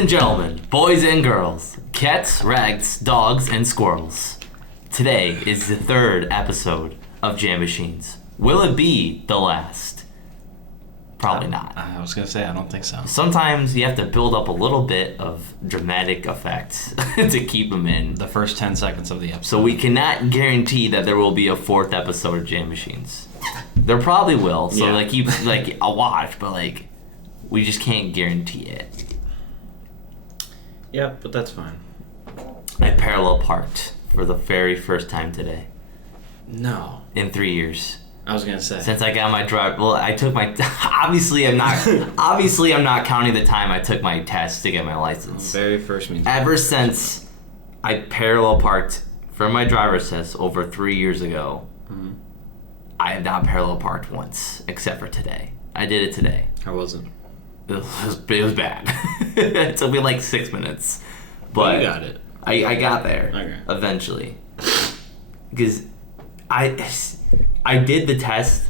and gentlemen, boys and girls, cats, rags, dogs, and squirrels. Today is the third episode of Jam Machines. Will it be the last? Probably not. I was going to say, I don't think so. Sometimes you have to build up a little bit of dramatic effect to keep them in. The first 10 seconds of the episode. So we cannot guarantee that there will be a fourth episode of Jam Machines. There probably will, so I'll watch, but we just can't guarantee it. Yeah, but that's fine. I parallel parked for the very first time today. No. In 3 years. I was gonna say. Since I got my drive, well, I took my. Obviously, I'm not counting the time I took my test to get my license. Very first means. Ever since I parallel parked for my driver's test over 3 years ago, I have not parallel parked once, except for today. I did it today. How was it? It was bad. It took me 6 minutes, but you got it. I got there eventually, because I did the test,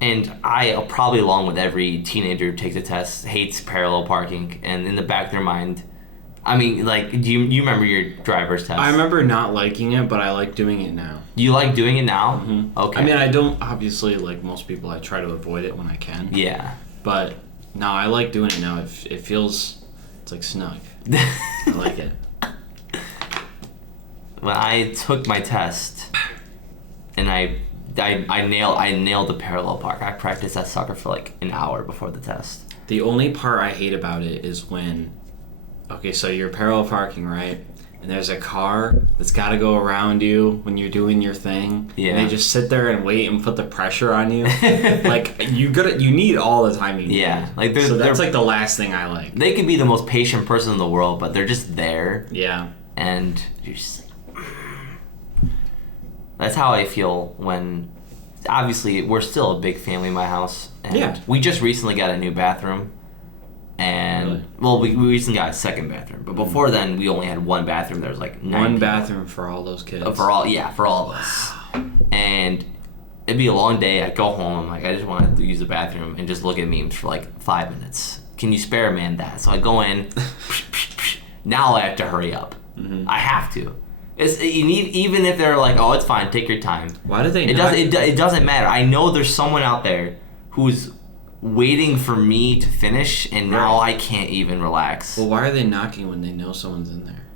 and I probably, along with every teenager who takes a test, hates parallel parking, and in the back of their mind, I mean, do you remember your driver's test? I remember not liking it, but I like doing it now. You like doing it now? Mm-hmm. Okay. I mean, I don't, obviously, like most people, I try to avoid it when I can. Yeah. But, no, I like doing it now. It feels, it's snug. I like it. When I took my test, and I nailed the parallel park. I practiced that sucker for an hour before the test. The only part I hate about it is when, okay, so you're parallel parking, right? And there's a car that's got to go around you when you're doing your thing. Yeah. And they just sit there and wait and put the pressure on you. You need all the time you need. Yeah. So that's the last thing I like. They could be the most patient person in the world, but they're just there. Yeah. And you're just... That's how I feel when... Obviously, we're still a big family in my house. And we just recently got a new bathroom. And... Really? Well, we recently got a second bathroom. But before then, we only had one bathroom. There was 9 One bathroom for all those kids. For all of us. And it'd be a long day. I'd go home. I just want to use the bathroom and just look at memes for 5 minutes. Can you spare a man that? So I go in. Now I have to hurry up. Mm-hmm. I have to. You need, even if they're oh, it's fine, take your time. Why do they It doesn't matter. I know there's someone out there who's waiting for me to finish, and now I can't even relax. Well, why are they knocking when they know someone's in there?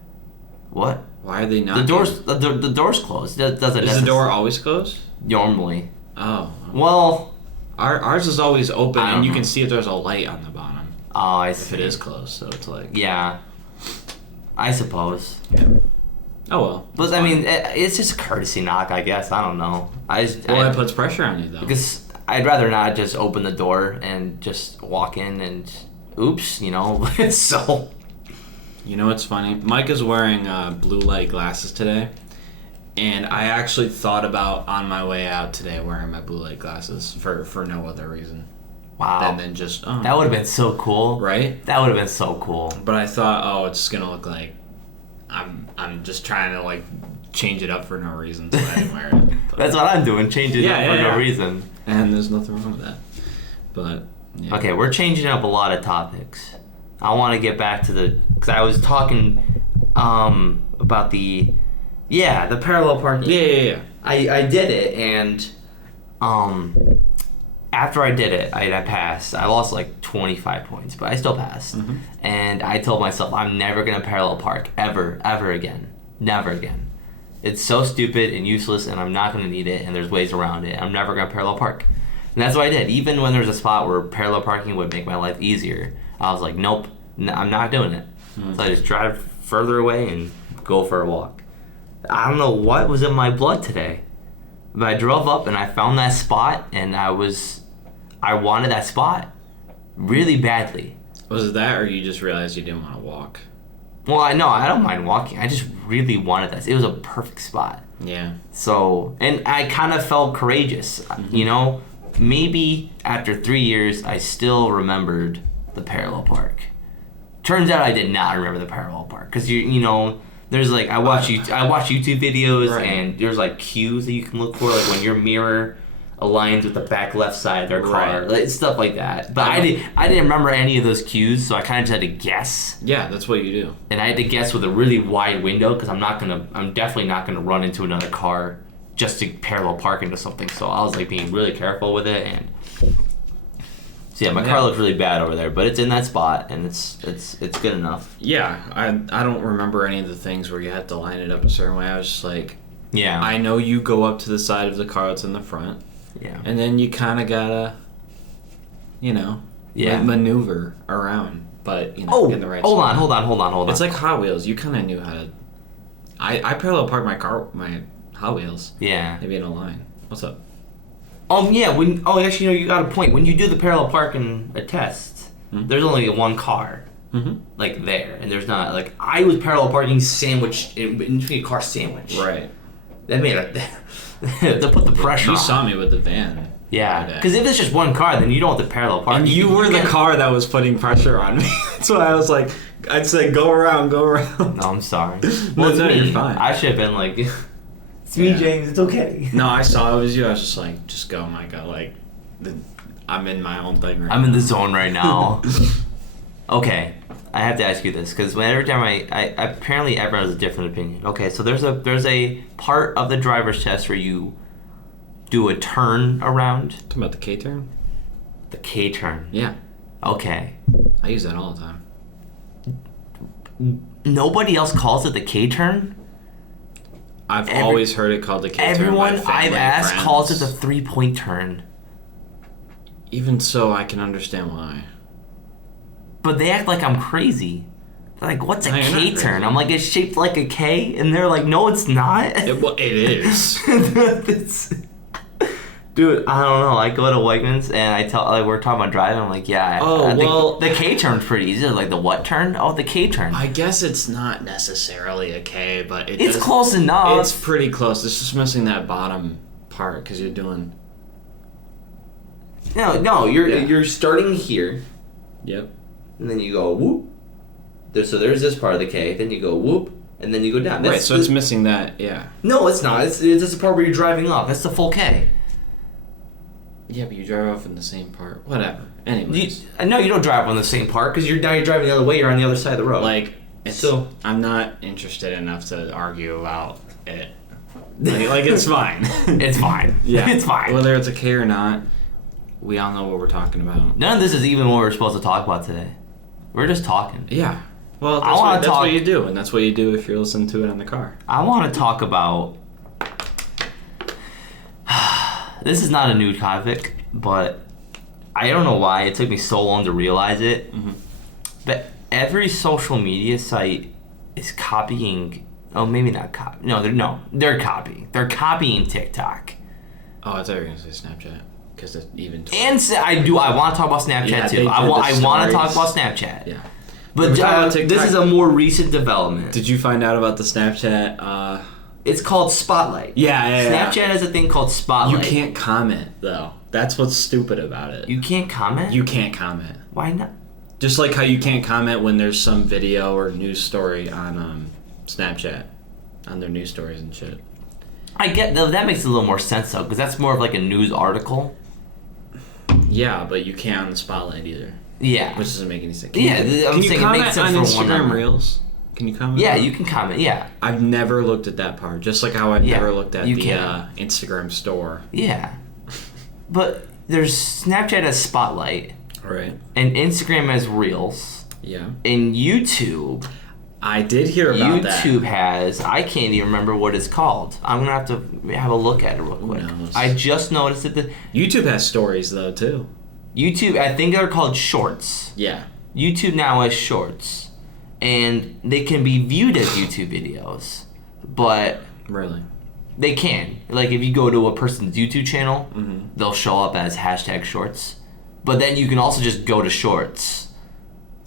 What? Why are they knocking? The door's closed. Is the door always closed? Normally. Oh. Well... Ours is always open, and you can see if there's a light on the bottom. Oh, I see. If it is closed, so it's Yeah. I suppose. Yeah. Oh, well. But, I mean, it's just a courtesy knock, I guess. I don't know. It puts pressure on you, though. Because I'd rather not just open the door and just walk in and, oops, so... You know what's funny? Mike is wearing blue light glasses today, and I actually thought about, on my way out today, wearing my blue light glasses for no other reason. Wow. Than just, that would have been so cool. Right? That would have been so cool. But I thought, it's going to look like I'm just trying to change it up for no reason, so I didn't wear it. But that's what I'm doing, change it up for no reason. And there's nothing wrong with that. But yeah. Okay, we're changing up a lot of topics. I want to get back to because I was talking about the parallel parking. Yeah. I did it, and after I did it, I passed. I lost 25 points, but I still passed. Mm-hmm. And I told myself, I'm never going to parallel park, ever again. Never again. It's so stupid and useless, and I'm not going to need it, and there's ways around it. I'm never going to parallel park. And that's what I did. Even when there's a spot where parallel parking would make my life easier, I was like, nope, I'm not doing it. Mm-hmm. So I just drive further away and go for a walk. I don't know what was in my blood today, but I drove up and I found that spot, and I wanted that spot really badly. Was it that, or you just realized you didn't want to walk? Well, I don't mind walking. I just really wanted that. It was a perfect spot. Yeah. So, and I kind of felt courageous. Mm-hmm. Maybe after 3 years, I still remembered the parallel park. Turns out I did not remember the parallel park, because there's I watch YouTube videos, right. And there's cues that you can look for, when your mirror aligns with the back left side of their car, Right. like, stuff like that. But I didn't remember any of those cues, so I kind of just had to guess. Yeah, that's what you do. And I had to guess with a really wide window because I'm definitely not gonna run into another car just to parallel park into something. So I was like being really careful with it, and so yeah, my car looked really bad over there, but it's in that spot and it's good enough. Yeah, I don't remember any of the things where you had to line it up a certain way. I was just like, Yeah. I know you go up to the side of the car that's in the front, Yeah. and then you kind of gotta, maneuver around, but in the right hold spot. on. Hold on. It's like Hot Wheels. You kind of knew how to. I parallel park my Hot Wheels. Yeah. Maybe in a line. What's up? Yeah. Actually, you got a point. When you do the parallel park in a test, there's only one car, like there, and there's not like I was parallel parking sandwiched in between a car sandwich. Right. That made it. They put the pressure. You on. saw me with the van. Yeah. Because if it's just one car, then you don't have to parallel park. And you were the can- car that was putting pressure on me. That's why I was like, I'd say go around. No, I'm sorry. No, It's me. you're fine. I should have been like, it's me, Yeah. James. It's okay. No, I saw it was you. I was just like, just go, Micah. Like, I'm in my own thing right now. I'm in the zone right now. Okay, I have to ask you this because every time I apparently everyone has a different opinion. Okay, so there's a part of the driver's test where you do a turn around, Talking about the K turn? the K turn. Yeah, Okay, I use that all the time. nobody else calls it the K turn. I've always heard it called the K turn. Everyone by family I've and asked friends. calls it the 3-point turn, Even so, I can understand why. but they act like I'm crazy. They're like, "What's a No, you're not K crazy. turn?" I'm like, "It's shaped like a K," and they're like, "No, it's not." Well, it is. Dude, I don't know. I go to Wegmans and I tell we're talking about driving. I'm like, yeah. The K turn's pretty easy. Like the what turn? Oh, the K turn. I guess it's not necessarily a K, but It's close enough. It's pretty close. It's just missing that bottom part because you're doing. No. You're starting here, Yep. and then you go whoop. So there's this part of the K. Then you go whoop, and then you go down. Right. So it's missing that. Yeah. No, it's not. It's just the part where you're driving off. That's the full K. Yeah, but you drive off in the same part. Whatever. Anyways. No, you don't drive on the same part because you're driving the other way. You're on the other side of the road. Like, I'm not interested enough to argue about it. Like it's fine. It's fine. Yeah. It's fine. Whether it's a K or not, we all know what we're talking about. None of this is even what we're supposed to talk about today. We're just talking. Yeah. Well, I wanna that's talk- what you do, and that's what you do if you're listening to it in the car. I want to talk about. This is not a new topic, but I don't know why it took me so long to realize it. But every social media site is copying. Oh, maybe not copy. They're copying. They're copying TikTok. Oh, I thought you were gonna say Snapchat, because it's even. And I want to talk about Snapchat Yeah, too. they I did want the to talk stories. about Snapchat. Yeah. But We're talking about TikTok. this is a more recent development. Did you find out about the Snapchat? It's called Spotlight. Yeah. Snapchat has a thing called You Spotlight. can't comment though. That's what's stupid about it. You can't comment? You can't comment. Why not? Just like how you can't comment when there's some video or news story on Snapchat, on their news stories and shit. I get that makes a little more sense though, because that's more of like a news article. Yeah, but you can't on the Spotlight either, Yeah. which doesn't make any sense. Yeah, I'm Can you saying it comment makes sense on for one Instagram number. Reels? Can you comment? Yeah, on you that? can comment. Yeah. I've never looked at that part. Just like how I've Yeah, never looked at you the can. Instagram store. Yeah. But there's Snapchat as Spotlight, Right. and Instagram as Reels, Yeah. and YouTube. I did hear about that. YouTube has. I can't even remember what it's called. I'm gonna have to have a look at it real quick. knows? I just noticed that the YouTube has stories though too. YouTube. I think they're called Shorts. Yeah. YouTube now has Shorts, and they can be viewed as YouTube videos, but Really. they can. Like if you go to a person's YouTube channel, Mm-hmm. they'll show up as #Shorts. But then you can also just go to Shorts,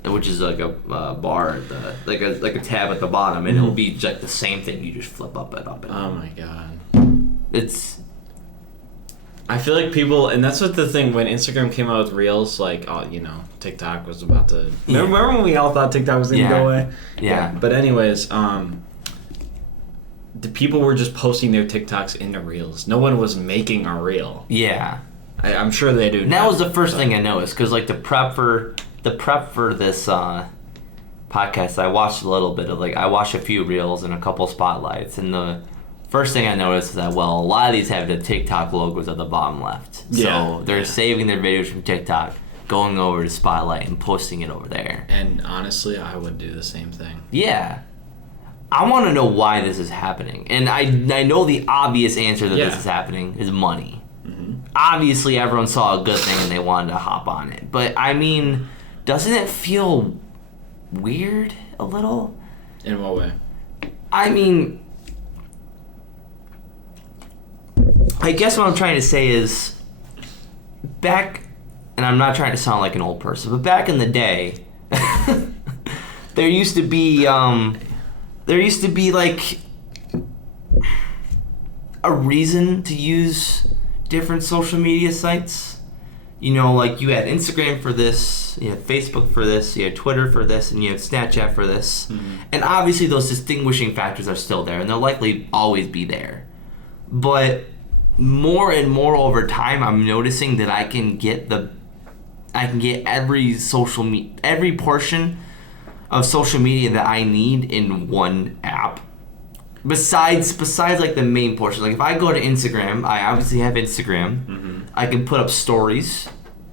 which is like a bar, at the, like a tab at the bottom, and it'll be like the same thing. You just flip up and up and Oh up. my god. It's I feel like people, and that's what the thing when Instagram came out with Reels, like, oh, TikTok was about to. Yeah. Remember when we all thought TikTok was gonna Yeah. go away? Yeah. But anyways, the people were just posting their TikToks into reels. No one was making a reel. Yeah. I'm sure they do. And that was the first thing I noticed, because like the prep for this podcast, I watched a little bit of I watched a few reels and a couple spotlights, and the first thing I noticed is that a lot of these have the TikTok logos at the bottom left. So they're saving their videos from TikTok, going over to Spotlight and posting it over there. And honestly, I would do the same thing. Yeah. I want to know why this is happening. And I know the obvious answer that this is happening is money. Obviously, everyone saw a good thing and they wanted to hop on it. But, I mean, doesn't it feel weird a little? In what way? I mean, I guess what I'm trying to say is, back, and I'm not trying to sound like an old person, but back in the day, there used to be like a reason to use different social media sites. You know, like you had Instagram for this, you had Facebook for this, you had Twitter for this, and you had Snapchat for this. And obviously those distinguishing factors are still there, and they'll likely always be there. But more and more over time, I'm noticing that I can get every portion of social media that I need in one app. Besides like the main portion. Like if I go to Instagram, I obviously have Instagram. I can put up stories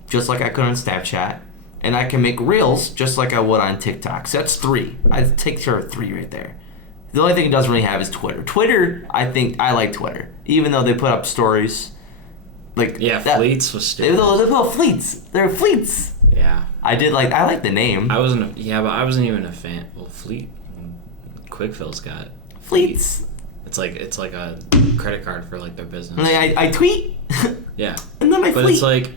just like I could on Snapchat, and I can make reels just like I would on TikTok. So that's 3. I take care of 3 right there. The only thing it doesn't really have is Twitter. Twitter, I think I like Twitter, even though they put up stories. Like Fleets was stupid. They put up fleets. They're fleets. Yeah. I like the name. But I wasn't even a fan. Well, Fleet, Quickfill's got fleets. It's like a credit card for like their business. And I tweet. Yeah. And then I fleet. But it's like,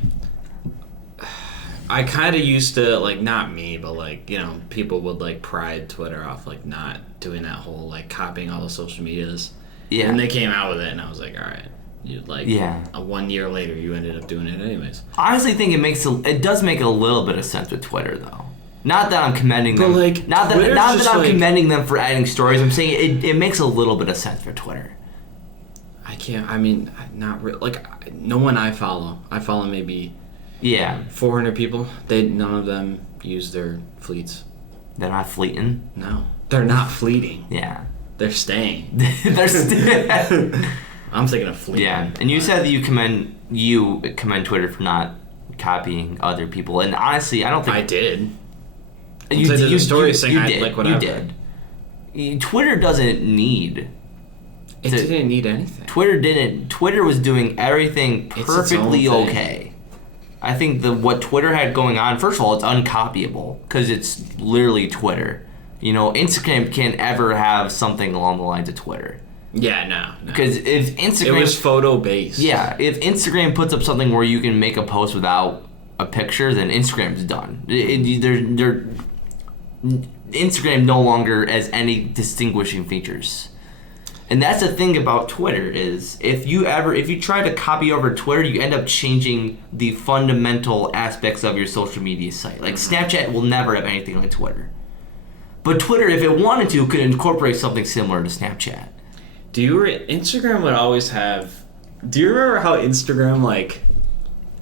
I kind of used to, like, not me, but like, you know, people would like pride Twitter off like not doing that whole like copying all the social medias. Yeah. And they came out with it, and I was like, all right. You like 1 year later, you ended up doing it anyways. I honestly think it does make a little bit of sense with Twitter though. Not that I'm commending them. Like, not that I'm commending them for adding stories. I'm saying it makes a little bit of sense for Twitter. Not really. Like, no one I follow maybe 400 people. None of them use their fleets. They're not fleeting? No. They're not fleeting. Yeah. They're staying. They're I'm thinking of fleeting. Yeah, and you said that you commend Twitter for not copying other people, and honestly, I don't think I did. You did. You story did. saying You I did. like what You I did. read. Twitter doesn't need. It didn't need anything. Twitter didn't. Twitter was doing everything perfectly okay. I think what Twitter had going on, first of all, it's uncopyable because it's literally Twitter. You know, Instagram can't ever have something along the lines of Twitter. Yeah, no. Because if Instagram... It was photo-based. Yeah, if Instagram puts up something where you can make a post without a picture, then Instagram's done. Instagram no longer has any distinguishing features. And that's the thing about Twitter is if you try to copy over Twitter, you end up changing the fundamental aspects of your social media site. Like Snapchat will never have anything like Twitter. But Twitter, if it wanted to, could incorporate something similar to Snapchat. Instagram would always have... Do you remember how Instagram, like...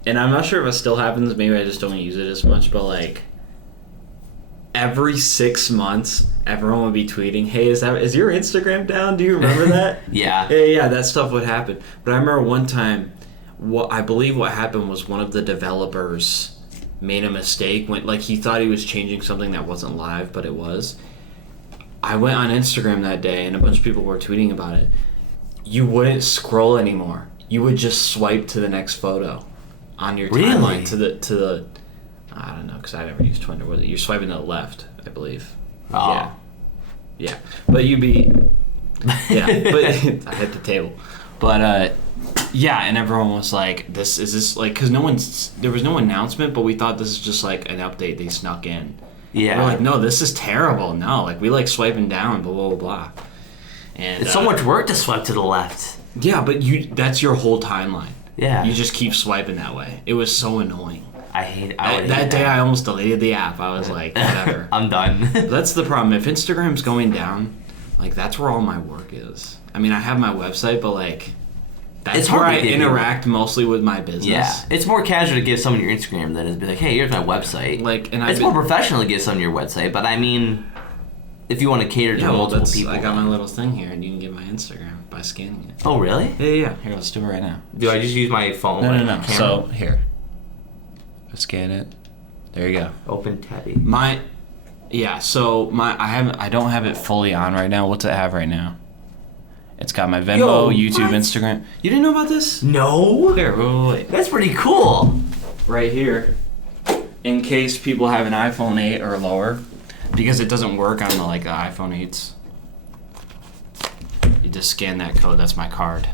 And I'm not sure if it still happens, maybe I just don't use it as much, but like... Every 6 months, everyone would be tweeting, hey, is your Instagram down? Do you remember that? Yeah. Yeah, that stuff would happen. But I remember one time, I believe what happened was one of the developers made a mistake. Like, he thought he was changing something that wasn't live, but it was. I went on Instagram that day, and a bunch of people were tweeting about it. You wouldn't scroll anymore. You would just swipe to the next photo on your timeline to the I don't know, because I never used Twitter. You're swiping to the left, I believe. Oh. Yeah. But you'd be... Yeah, but I hit the table. But, yeah, and everyone was like, is this, like, because there was no announcement, but we thought this is just, like, an update they snuck in. Yeah. We're like, no, this is terrible. No, like, we like swiping down, blah, blah, blah. And it's so much work to swipe to the left. Yeah, but that's your whole timeline. Yeah. You just keep swiping that way. It was so annoying. That day I almost deleted the app. I was like, whatever. I'm done. That's the problem. If Instagram's going down, like that's where all my work is. I mean, I have my website, but like that's It's where hard to I give you- interact mostly with my business. Yeah, it's more casual to give someone your Instagram than to be like, hey, here's my website. Like, and it's more professional to give someone your website, but I mean, if you want to cater to multiple people. I got my little thing here, and you can get my Instagram by scanning it. Oh, really? Yeah. Here, let's do it right now. Do I just use my phone? No. camera? So here, I scan it. There you go. Open Tabby. I don't have it fully on right now. What's it have right now? It's got my Venmo, YouTube, what? Instagram. You didn't know about this? No. Here, wait. That's pretty cool. Right here, in case people have an iPhone 8 or lower, because it doesn't work on the iPhone 8s. You just scan that code. That's my card.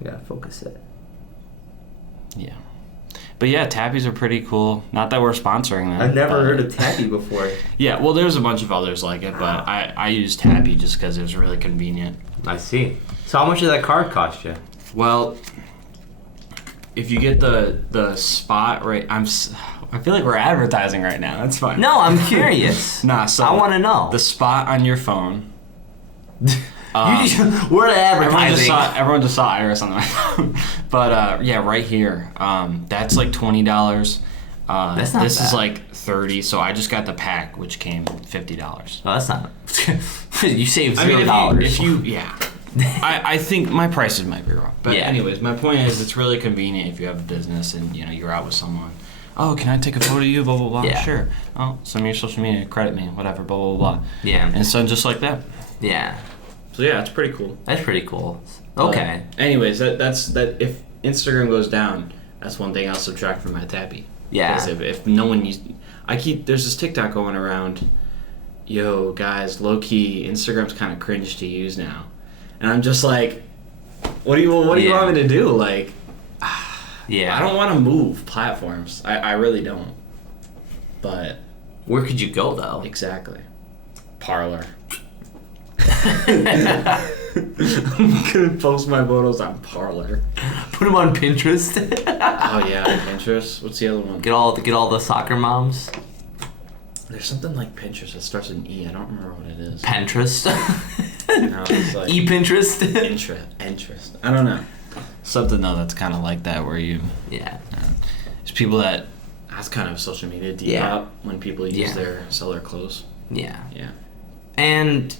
I gotta focus it. Yeah. But yeah, Tappies are pretty cool. Not that we're sponsoring them. I've never but- heard of Tappy before. Yeah, well, there's a bunch of others like it, but I use Tappy just because it was really convenient. I see. So how much did that card cost you? Well, if you get the spot right, I feel like we're advertising right now. That's fine. No, I'm curious. Nah, so I want to know. the spot on your phone. We're advertising. Everyone just saw Iris on my phone. But yeah, right here. That's like $20. That's not This is bad. like $30. So I just got the pack, which came $50. No, that's not. You saved I mean, $0. if you yeah. I think my prices might be wrong. But Yeah. anyways, my point is it's really convenient if you have a business and you're out with someone. Oh, can I take a photo of you? Blah blah blah. Yeah. Sure. Oh, send me your social media, credit me, whatever, blah blah blah. Yeah. And so just like that. Yeah. So yeah, it's pretty cool. That's pretty cool. Okay. But anyways, that's if Instagram goes down, that's one thing I'll subtract from my Tappy. Yeah. Because if no one there's this TikTok going around, yo guys, low key, Instagram's kind of cringe to use now, and I'm just like, what do you want me to do? Like, Yeah. I don't want to move platforms. I really don't. But Where could you go though? exactly, Parlor. I'm gonna post my photos on Parlor. Put them on Pinterest. Oh yeah, Pinterest. What's the other one? Get all the soccer moms. There's something like Pinterest that starts with an E. I don't remember what it is. Pinterest. No, it's like Pinterest. interest. I don't know. Something though that's kind of like that, where you Yeah. there's people that's kind of social media deep Yeah. up when people sell their clothes. Yeah. Yeah. And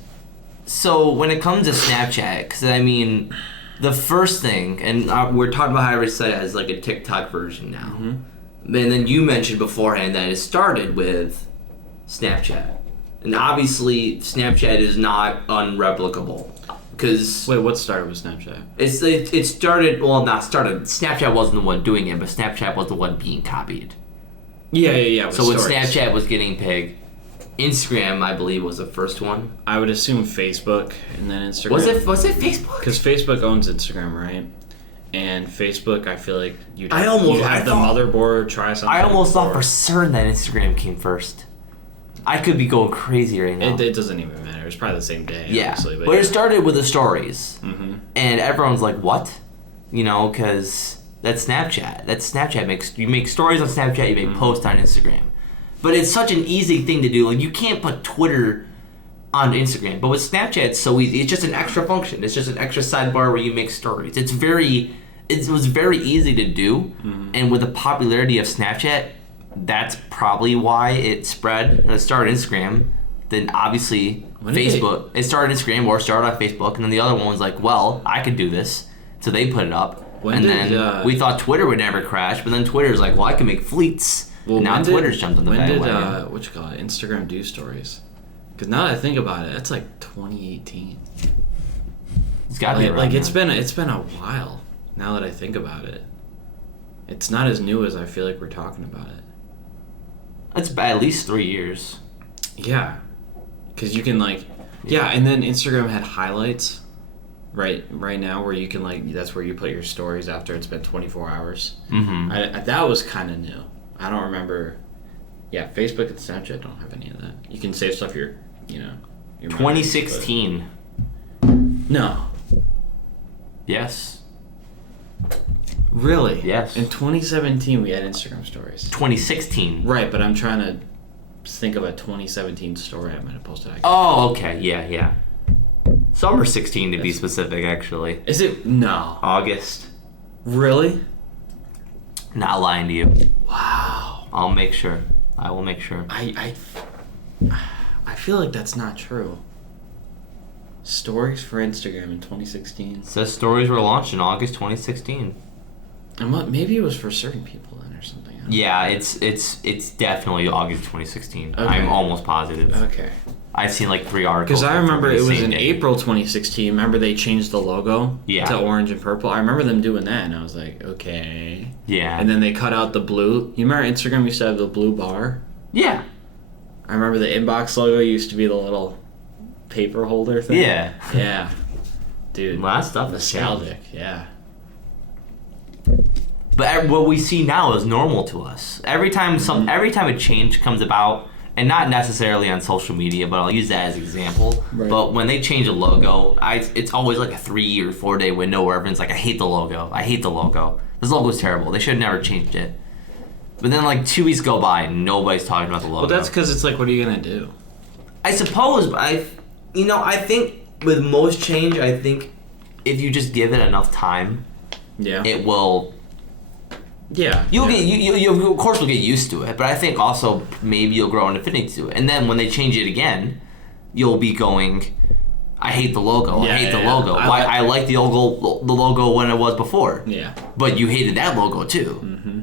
so when it comes to Snapchat, because I mean, the first thing, and we're talking about how I said it as like a TikTok version now. Mm-hmm. And then you mentioned beforehand that it started with Snapchat. And obviously, Snapchat is not unreplicable. Because Wait, what started with Snapchat? it started, well, not started. Snapchat wasn't the one doing it, but Snapchat was the one being copied. Yeah. So when Snapchat was getting big, Instagram, I believe, was the first one. I would assume Facebook and then Instagram. Was it Facebook? Because Facebook owns Instagram, right? And Facebook, I feel like you'd I have, almost- you'd have I the thought- motherboard try something. I almost thought before. for certain that Instagram came first. I could be going crazy right now. It doesn't even matter. It's probably the same day, Yeah, obviously. but it started with the stories, Mm-hmm. and everyone's like, "What?" Because that's Snapchat. You make stories on Snapchat, you make posts on Instagram, but it's such an easy thing to do. Like you can't put Twitter on Instagram, but with Snapchat, it's so easy. It's just an extra function. It's just an extra sidebar where you make stories. It was very easy to do, and with the popularity of Snapchat, that's probably why it spread. It started Instagram, then obviously When did Facebook. It started Instagram or started on Facebook, and then the other one was like, well, I could do this, so they put it up. When and did, then we thought Twitter would never crash, but then Twitter's like, well, I can make fleets. Well, Now when Twitter's jumped on the When bandwagon. did Instagram do stories? Because now that I think about it, that's like 2018. It's got to be around it's then. been a while. Now that I think about it, it's not as new as I feel like we're talking about it. It's at least 3 years. Yeah, because you can and then Instagram had highlights. Right now, where you can that's where you put your stories after it's been 24 hours. Mm-hmm. That was kind of new. I don't remember. Yeah, Facebook and Snapchat don't have any of that. You can save stuff your memories, 2016. but- No, Yes. really. Yes. In 2017, we had Instagram stories. 2016. Right, but I'm trying to think of a 2017 story I might have posted. Oh, okay. Yeah. Summer 16 to be specific, actually. Is it? No. August. Really? Not lying to you. Wow. I'll make sure. I will make sure. I feel like that's not true. Stories for Instagram in 2016. It says stories were launched in August 2016. And maybe it was for certain people then or something. Yeah, it's definitely August 2016. Okay. I'm almost positive. Okay. I've seen like 3 articles. Because I remember it was in day. April 2016. Remember they changed the logo Yeah. to orange and purple? I remember them doing that, and I was like, okay. Yeah. And then they cut out the blue. You remember Instagram used to have the blue bar? Yeah. I remember the inbox logo used to be the little paper holder thing. Yeah. Yeah. Dude. Well, that stuff is nostalgic. Yeah. But what we see now is normal to us. Every time a change comes about, and not necessarily on social media, but I'll use that as an example. Right. But when they change a logo, it's always like a 3 or 4 day window where everyone's like, I hate the logo. This logo is terrible. They should have never changed it. But then like 2 weeks go by and nobody's talking about the logo. Well, that's because it's like, what are you gonna do? I suppose, but I think with most change, I think if you just give it enough time, Yeah. it will. Yeah. You'll get you of course will get used to it, but I think also maybe you'll grow an affinity to it, and then when they change it again, you'll be going, I hate the logo. Yeah, I hate the yeah. logo. I like the logo when it was before. Yeah. But you hated that logo too. Mm-hmm.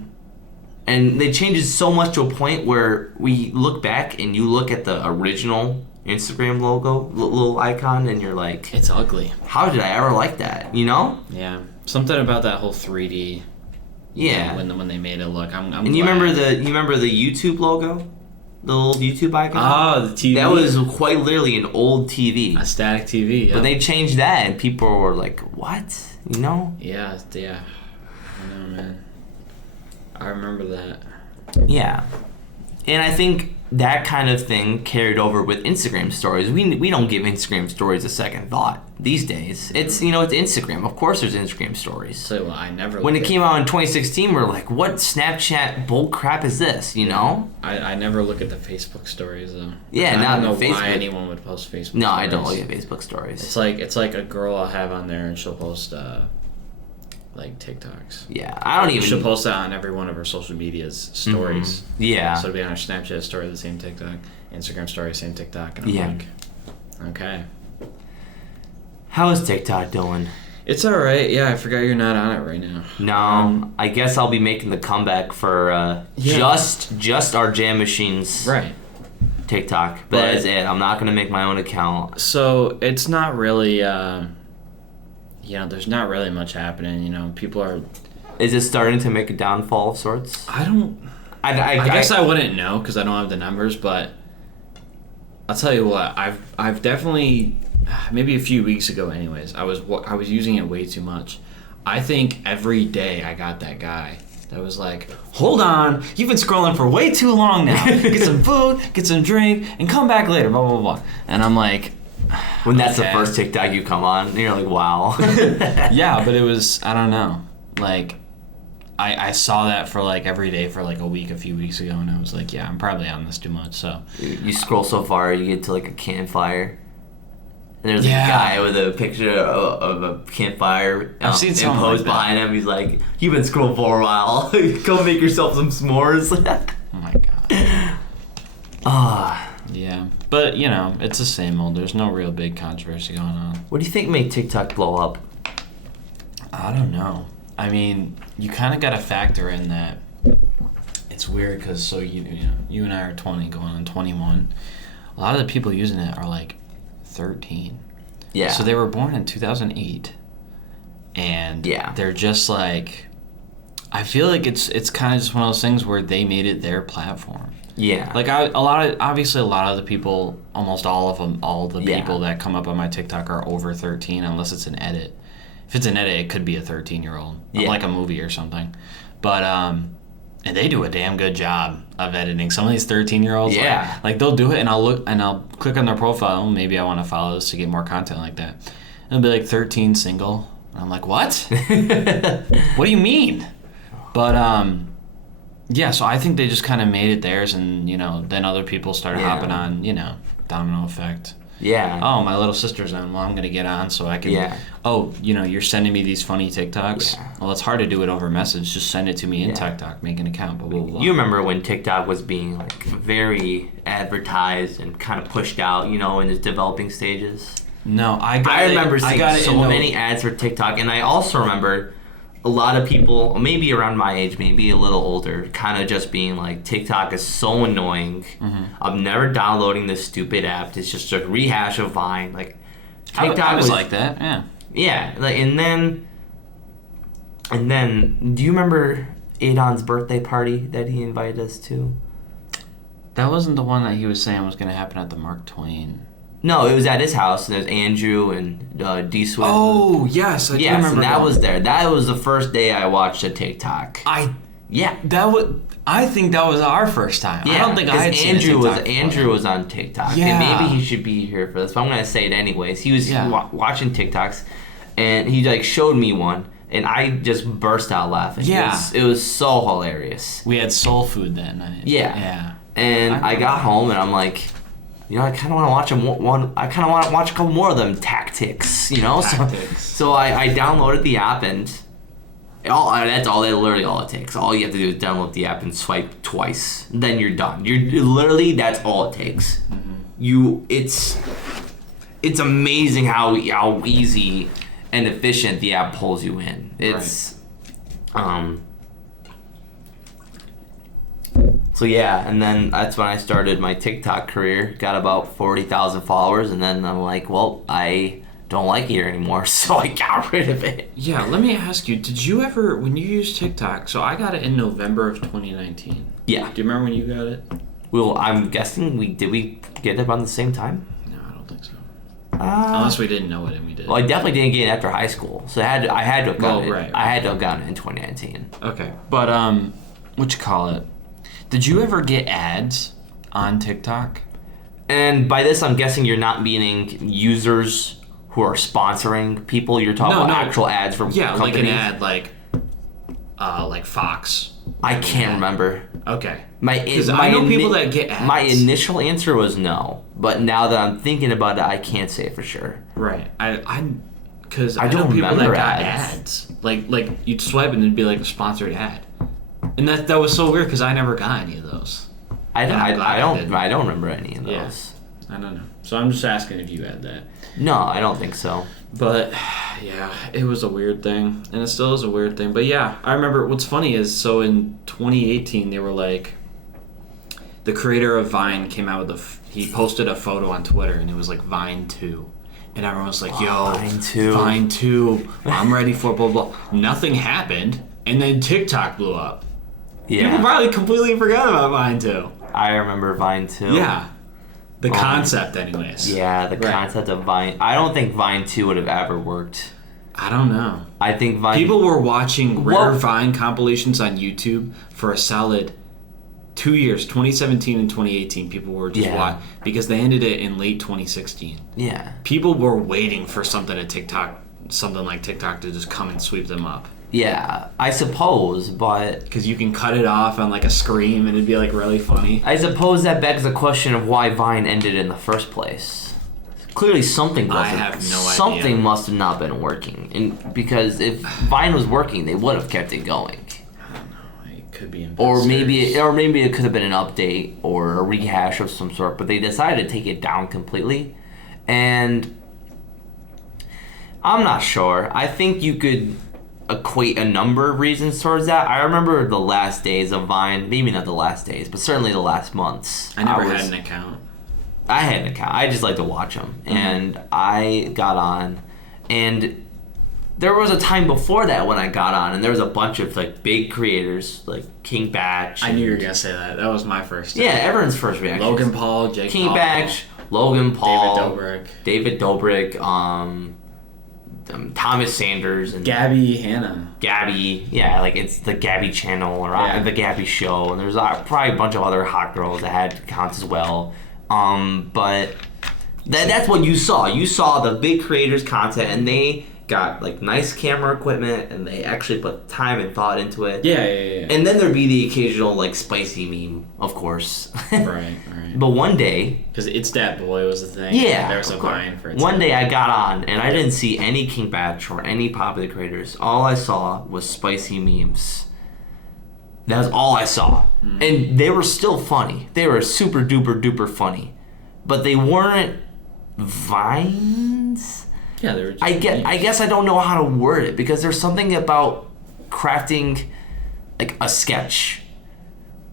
And they changed it so much to a point where we look back and you look at the original Instagram logo, little icon, and you're like, It's ugly. how did I ever like that? You know? Yeah. Something about that whole 3D. Yeah. When they made it look, I'm And you remember the YouTube logo, the little YouTube icon? Oh, the TV. That was quite literally an old TV. a static TV. Yeah. But they changed that, and people were like, "What?" You know? Yeah. I know, man. I remember that. Yeah. And I think that kind of thing carried over with Instagram stories. We don't give Instagram stories a second thought these days. It's it's Instagram. Of course, there's Instagram stories. So I never. When it came out in 2016, we're like, "What Snapchat bull crap is this?" You know? I never look at the Facebook stories though. Yeah, I not don't know Facebook. why anyone would post Facebook. No, stories. I don't look at Facebook stories. It's like a girl I'll have on there and she'll post like TikToks. Yeah, I don't even. She'll post that on every one of her social media's stories. Yeah. So it'll be on her Snapchat story, the same TikTok. Instagram story, same TikTok. And I'm Yeah. like, okay. How is TikTok doing? It's alright. Yeah, I forgot you're not on it right now. No, I guess I'll be making the comeback for just our Jam Machines Right. TikTok. But that's it. I'm not going to make my own account. So it's not really, there's not really much happening. People are. Is it starting to make a downfall of sorts? I don't. I guess I wouldn't know because I don't have the numbers, but I'll tell you what. I've definitely, maybe a few weeks ago, anyways. I was using it way too much. I think every day I got that guy that was like, "Hold on, you've been scrolling for way too long now. Get some food, get some drink, and come back later." Blah blah blah. And I'm like, when that's the okay. first TikTok you come on, and you're like, wow. Yeah, but it was, I don't know, like. I saw that for like every day for like a few weeks ago, and I was like, yeah, I'm probably on this too much. So You scroll so far, you get to like a campfire. And there's Yeah. a guy with a picture of a campfire I've seen something imposed like that. behind him. He's like, "You've been scrolling for a while. Go make yourself some s'mores." oh my god, Ah, yeah. But it's the same old. There's no real big controversy going on. what do you think made TikTok blow up? I don't know. I mean, you kind of got to factor in that it's weird because you and I are 20 going on 21. A lot of the people using it are like 13. Yeah. So they were born in 2008, and Yeah. they're just like, I feel like it's kind of just one of those things where they made it their platform. Yeah. Like a lot of the people, almost all of them, all the Yeah. people that come up on my TikTok are over 13 unless it's an edit. If it's an edit, it could be a 13-year-old, Yeah. like a movie or something. But and they do a damn good job of editing. Some of these 13-year-olds, Yeah. like they'll do it, and I'll click on their profile. Maybe I want to follow this to get more content like that. And it'll be like 13 single. And I'm like, what? What do you mean? But Yeah, so I think they just kind of made it theirs, and then other people started Yeah. hopping on. Domino effect. Yeah. Oh, my little sister's on. Well, I'm gonna get on so I can. Yeah. Oh, you're sending me these funny TikToks. Yeah. Well, it's hard to do it over message. Just send it to me in Yeah. TikTok. Make an account. Blah blah blah. You remember when TikTok was being like very advertised and kind of pushed out, in its developing stages? No, I remember I seeing got it so in many ads for TikTok, and I also remember a lot of people, maybe around my age, maybe a little older, kind of just being like, TikTok is so annoying. Mm-hmm. I'm never downloading this stupid app. It's just a rehash of Vine. Like, TikTok TikTok was like that. Yeah. Yeah, like, and then, do you remember Adon's birthday party that he invited us to? That wasn't the one that he was saying was gonna happen at the Mark Twain. No, it was at his house, and there's Andrew and D Swift. Oh yes, I do yes, remember and that was there. That was the first day I watched a TikTok. Yeah. I think that was our first time. Yeah, I don't think I had seen Andrew a TikTok Andrew was on TikTok, Yeah. and maybe he should be here for this, but I'm gonna say it anyways. He was watching TikToks, and he like showed me one, and I just burst out laughing. Yeah. It was so hilarious. We had soul food that night. Yeah. Yeah. And I got home, and I'm like, I kind of want to watch I kind of want to watch a couple more of them tactics, Tactics. So I downloaded the app, and that's literally all it takes. All you have to do is download the app and swipe twice. Then you're done. You're literally, that's all it takes. Mm-hmm. It's amazing how easy and efficient the app pulls you in. It's So yeah, and then that's when I started my TikTok career. Got about 40,000 followers, and then I'm like, well, I don't like it anymore, so I got rid of it. Yeah, let me ask you, did you ever, when you used TikTok, so I got it in November of 2019. Yeah. Do you remember when you got it? Well, I'm guessing we get it around the same time? No, I don't think so. Unless we didn't know it and we did. Well, I definitely didn't get it after high school, so I had to have gotten it. Right. I had to have gotten it in 2019. Okay, but what you call it? Did you ever get ads on TikTok? And by this, I'm guessing you're not meaning users who are sponsoring people. You're talking about actual ads from like companies. an ad, like Fox. I can't remember. Okay. Because I know people that get ads. My initial answer was no, but now that I'm thinking about it, I can't say for sure. Right. Because I know don't people that remember got ads. Like you'd swipe and it'd be like a sponsored ad, and that was so weird because I never got any of those. I don't didn't. I don't remember any of those. Yeah. I don't know. So I'm just asking if you had that. No, I don't think so. But yeah, it was a weird thing, and it still is a weird thing. But yeah, I remember. What's funny is, so in 2018 they were like, the creator of Vine came out with he posted a photo on Twitter, and it was like Vine 2. And everyone was like, yo, Vine 2, I'm ready for blah, blah. Nothing happened, and then TikTok blew up. Yeah. People probably completely forgot about Vine 2. I remember Vine too. Yeah. The concept, anyways. Yeah, the concept of Vine. I don't think Vine 2 would have ever worked. I don't know. I think Vine... People were watching rare Vine compilations on YouTube for a solid 2 years, 2017 and 2018. People were just watching, because they ended it in late 2016. Yeah. People were waiting for something like TikTok to just come and sweep them up. Yeah, I suppose, but... Because you can cut it off on like a scream and it'd be like really funny. I suppose that begs the question of why Vine ended in the first place. Clearly something wasn't... I have no idea. Something must have not been working. And because if Vine was working, they would have kept it going. I don't know. It could be Or maybe it could have been an update or a rehash of some sort, but they decided to take it down completely. And I'm not sure. I think you could equate a number of reasons towards that. I remember the last days of Vine, maybe not the last days, but certainly the last months. I never had an account. I had an account. I just like to watch them. Mm-hmm. And I got on, and there was a time before that when I got on, and there was a bunch of like big creators like King Batch. I knew you were gonna say that. That was my first time. Yeah, everyone's first reaction. Logan Paul, Jake King Paul, Batch, Logan Paul, David Dobrik, Thomas Sanders, and Gabby Hanna. Gabby, yeah, like it's the Gabby channel or the Gabby show, and there's probably a bunch of other hot girls that had accounts as well. But that's what you saw. You saw the big creators' content, and they got like nice camera equipment and they actually put time and thought into it. Yeah. And then there'd be the occasional like spicy meme, of course. Right. But one day, because It's That Boy was the thing. yeah, There was a Vine for it. One day I got on and I didn't see any King Batch or any popular creators. All I saw was spicy memes. That was all I saw. And they were still funny. They were super duper duper funny. But they weren't Vines? Yeah, they were just I guess I don't know how to word it because there's something about crafting like a sketch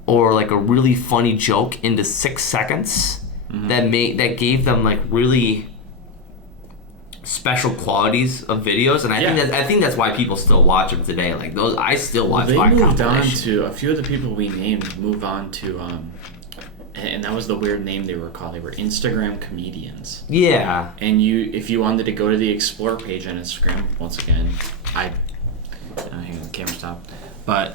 or like a really funny joke into 6 seconds that gave them like really special qualities of videos, and I think that's why people still watch them today. Like those, I still watch. They moved on to a few of the people we named. Move on to and that was the weird name they were called. They were Instagram comedians. Yeah. And if you wanted to go to the Explore page on Instagram, once again, hang on, the camera stopped. But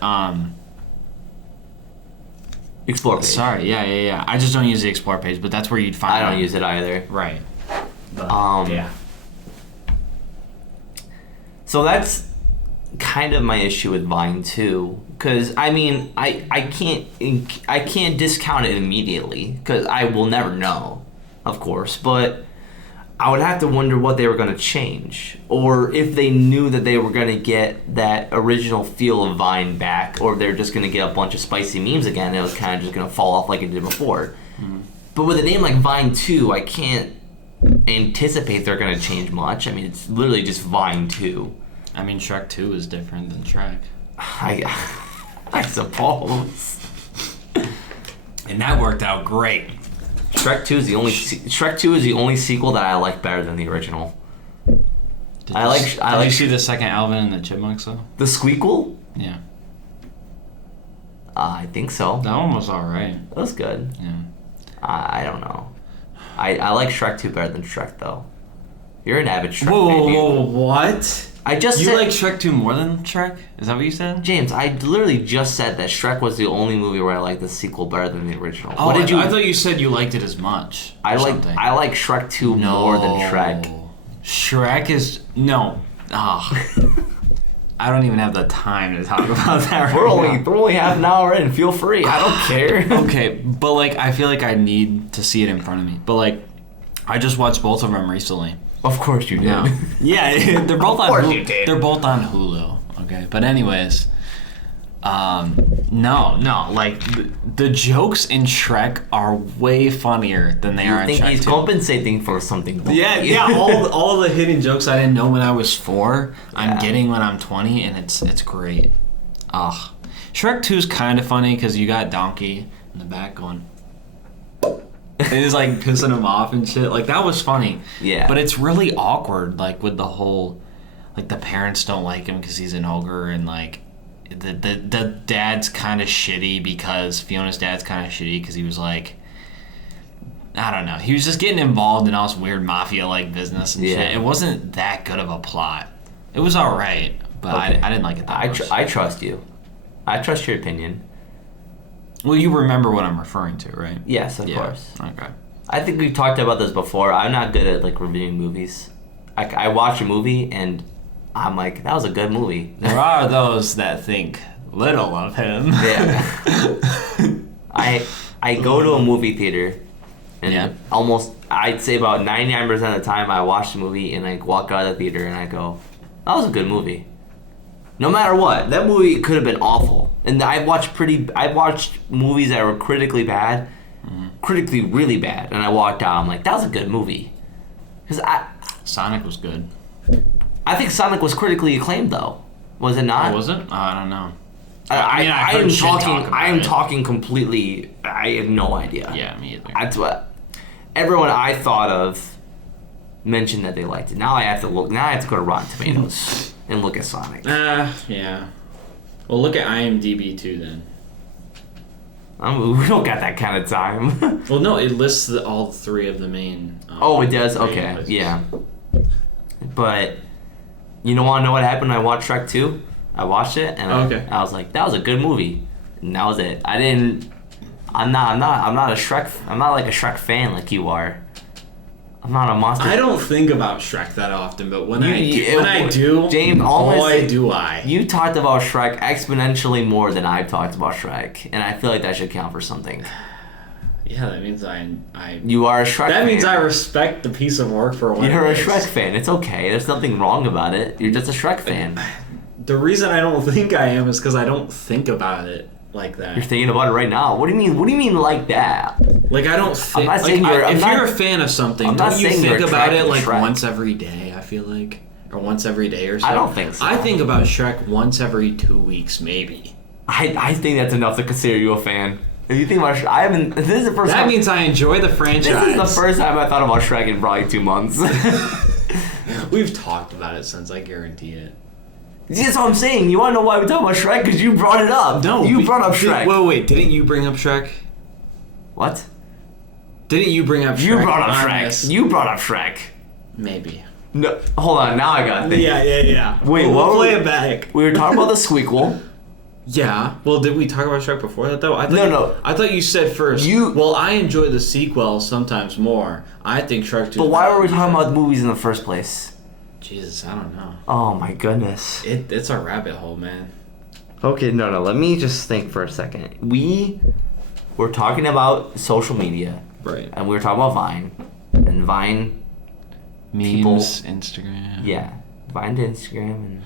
Explore page. Sorry, yeah. I just don't use the Explore page, but that's where you'd find. I don't use it either. Right. But, yeah. So that's kind of my issue with Vine too, because I mean I can't discount it immediately because I will never know, of course, but I would have to wonder what they were going to change, or if they knew that they were going to get that original feel of Vine back, or they're just going to get a bunch of spicy memes again and it was kind of just going to fall off like it did before. But with a name like Vine 2, I can't anticipate they're going to change much. I mean, it's literally just Vine 2. I mean, Shrek 2 is different than Shrek. I suppose. And that worked out great. Shrek 2 is the only sequel that I like better than the original. Did you see the second Alvin and the Chipmunks though? The Squeakquel? Yeah. I think so. That one was alright. That was good. Yeah. I don't know. I like Shrek 2 better than Shrek though. You're an avid Shrek fan. Whoa, what? I just you said, like Shrek 2 more than Shrek? Is that what you said? James, I literally just said that Shrek was the only movie where I liked the sequel better than the original. Oh, what did you? I thought you said you liked it as much. I like Shrek 2 more than Shrek. Shrek is no. Oh. I don't even have the time to talk about that. We're only half an hour in. Feel free. I don't care. Okay, but like I feel like I need to see it in front of me. But like, I just watched both of them recently. Of course you did. Yeah, they're both on. Of course you did. They're both on Hulu. Okay, but anyways, no, like the jokes in Shrek are way funnier than they are in Shrek 2. You think he's compensating for something? Yeah. All the hidden jokes I didn't know when I was 4, I'm getting when I'm 20, and it's great. Ugh. Shrek 2 is kind of funny because you got Donkey in the back going. And he's like pissing him off and shit. Like that was funny. Yeah. But it's really awkward, like with the whole, like the parents don't like him because he's an ogre, and like the dad's kind of shitty because Fiona's dad's kind of shitty because he was like, I don't know, he was just getting involved in all this weird mafia like business and shit. It wasn't that good of a plot. It was all right, but okay. I didn't like it that much. I trust you. I trust your opinion. Well, you remember what I'm referring to, right? Yes, of course. Okay. I think we've talked about this before. I'm not good at like reviewing movies. I watch a movie and I'm like, that was a good movie. There are those that think little of him. Yeah. I go to a movie theater and I'd say about 99% of the time I watch the movie and I walk out of the theater and I go, that was a good movie. No matter what, that movie could have been awful. And I've watched movies that were critically bad, critically really bad, and I walked out. I'm like, that was a good movie. Because Sonic was good. I think Sonic was critically acclaimed, though. Was it not? Oh, was it? I don't know. I am talking completely. I have no idea. Yeah, me either. That's what everyone I thought of mentioned that they liked it. Now I have to look. Now I have to go to Rotten Tomatoes and look at Sonic. Yeah. Well, look at IMDb too, then. We don't got that kind of time. Well, no, it lists all 3 of the main. It does? Okay, places. Yeah. But you don't want to know what happened when I watched Shrek 2? I watched it and I was like, that was a good movie. And that was it. I'm not like a Shrek fan like you are. I'm not a monster. I don't think about Shrek that often, but when I James, do, You talked about Shrek exponentially more than I've talked about Shrek, and I feel like that should count for something. Yeah, that means I. You are a Shrek fan. That means I respect the piece of work for what You're it a is. Shrek fan. It's okay. There's nothing wrong about it. You're just a Shrek fan. The reason I don't think I am is because I don't think about it like that. You're thinking about it right now. What do you mean? What do you mean like that? Like I don't think. I'm not saying if you're a fan of something, don't you think about it like Shrek. once every day? I feel like, or once every day or so. I don't think so. I think about Shrek once every 2 weeks, maybe. I think that's enough to consider you a fan. If you think about Shrek, I haven't. This is the first. That means I enjoy the franchise. This is the first time I thought about Shrek in probably 2 months. We've talked about it since, I guarantee it. That's what I'm saying. You want to know why we talk about Shrek? Because you brought it up. No, you brought up Shrek. Wait, didn't you bring up Shrek? What? Didn't you bring up Shrek? You brought up on Shrek. this? You brought up Shrek. Maybe. No, hold on. Now I got things. Yeah. Wait, we'll what? play it back. We were talking about the Squeakquel. Yeah. Well, did we talk about Shrek before that though? No. I thought you said first. Well, I enjoy the sequel sometimes more. I think Shrek 2. But why were we talking about the movies in the first place? Jesus, I don't know. Oh my goodness. It's a rabbit hole, man. Okay, no. Let me just think for a second. We were talking about social media. Right. And we were talking about Vine. And Vine... Memes, people, Instagram. Yeah. Vine to Instagram and...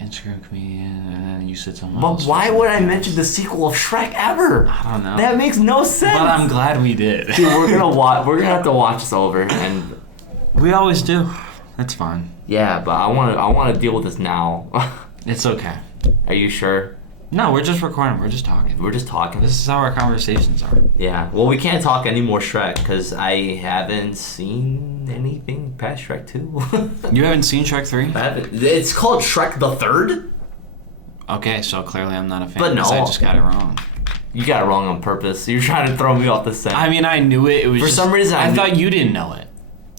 Instagram comedian, and then you said something But else. why would I mention the sequel of Shrek ever? I don't know. That makes no sense. But I'm glad we did. Dude, we're gonna have to watch this over, and we always do. That's fine. Yeah, but I want to deal with this now. It's okay. Are you sure? No, we're just recording. We're just talking. We're just talking. This is how our conversations are. Yeah. Well, we can't talk any more Shrek because I haven't seen anything past Shrek 2. You haven't seen Shrek 3? I haven't. It's called Shrek the Third? Okay, so clearly I'm not a fan. But no. I just got it wrong. You got it wrong on purpose. You're trying to throw me off the scent. I mean, I knew it. It was For some reason, I thought you didn't know it.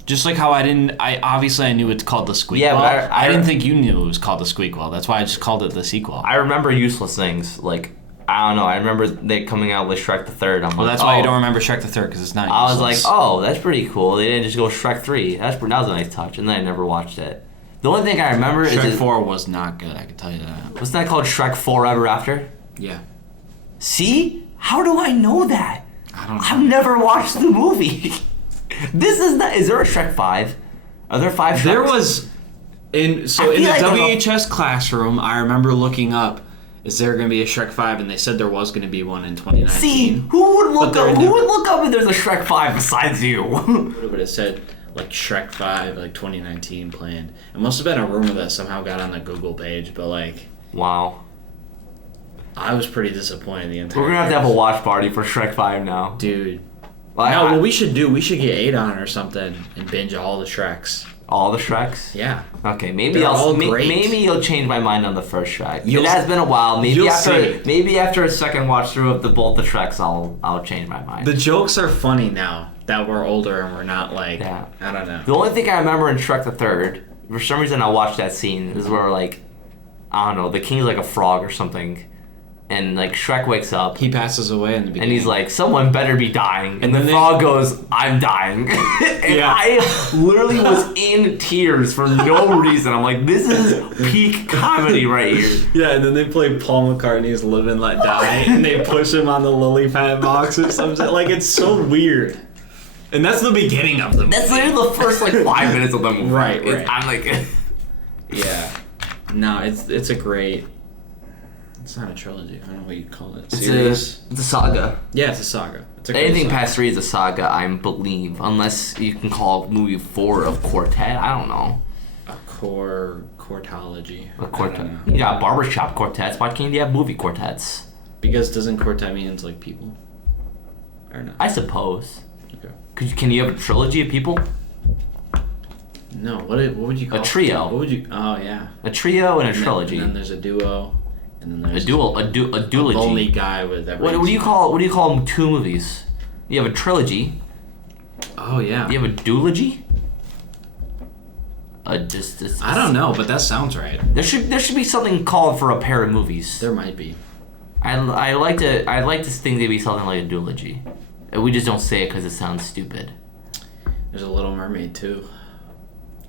Just like how I obviously I knew it's called the Squeakquel. Yeah, but I didn't think you knew it was called the Squeakquel. That's why I just called it the sequel. I remember useless things. Like, I don't know. I remember they coming out with Shrek the Third. I'm Well, like, that's why you don't remember Shrek the Third, because it's not I was useless. like, oh, that's pretty cool. They didn't just go Shrek 3. That was a nice touch. And then I never watched it. The only thing I remember is... Shrek 4 was not good, I can tell you that. Wasn't that called Shrek Forever After? Yeah. See? How do I know that? I don't know. I've never watched the movie. This is not... Is there a Shrek 5? Are there 5 Shreks? There was... In the WHS classroom, I remember looking up, is there going to be a Shrek 5? And they said there was going to be one in 2019. See? Who would look up if there's a Shrek 5 besides you? What would it said? Like Shrek 5, like 2019 planned. It must have been a rumor that somehow got on the Google page, but like... Wow. I was pretty disappointed the entire We're going to have a watch party for Shrek 5 now. Dude. Like, No, what we should get 8 on or something and binge all the Shreks. All the Shreks? Yeah. Okay, maybe They're all great. maybe you'll change my mind on the first Shrek. You'll- It has been a while. you'll see. Maybe after a second watch through of both the Shreks, I'll change my mind. The jokes are funny now that we're older and we're not like, Yeah. I don't know. The only thing I remember in Shrek the Third, for some reason I watched that scene, is where like, I don't know, the king's like a frog or something, and like Shrek wakes up. He passes away in the beginning. And he's like, someone better be dying. And the then frog goes, I'm dying. And Yeah. I literally was in tears for no reason. I'm like, this is peak comedy right here. Yeah, and then they play Paul McCartney's Live and Let Die, and they push him on the lily pad box or something. Like, it's so weird. And that's the beginning of the movie. That's literally the first like 5 minutes of the movie. Right. I'm like, Yeah. No, it's a great... It's not a trilogy. I don't know what you'd call it. Series? it's a saga. Yeah, it's a saga. It's a great Anything saga. past 3 is a saga, I believe. Unless you can call movie 4 a quartet. I don't know. A quartology. A I quartet. don't know. You got barbershop quartets. Why can't you have movie quartets? Because doesn't quartet means like people? Or not? I suppose. Okay. Can you have a trilogy of people? No, what would you call A trio. What would you... Oh, yeah. A trio and a And trilogy. then there's a duo. And then there's a duology. only guy with every... What do you call 2 movies? You have a trilogy. Oh, yeah. You have a duology. I don't know, but that sounds right. There should be something called for a pair of movies. There might be. I like to think there'd be something like a duology. And we just don't say it because it sounds stupid. There's a Little Mermaid too.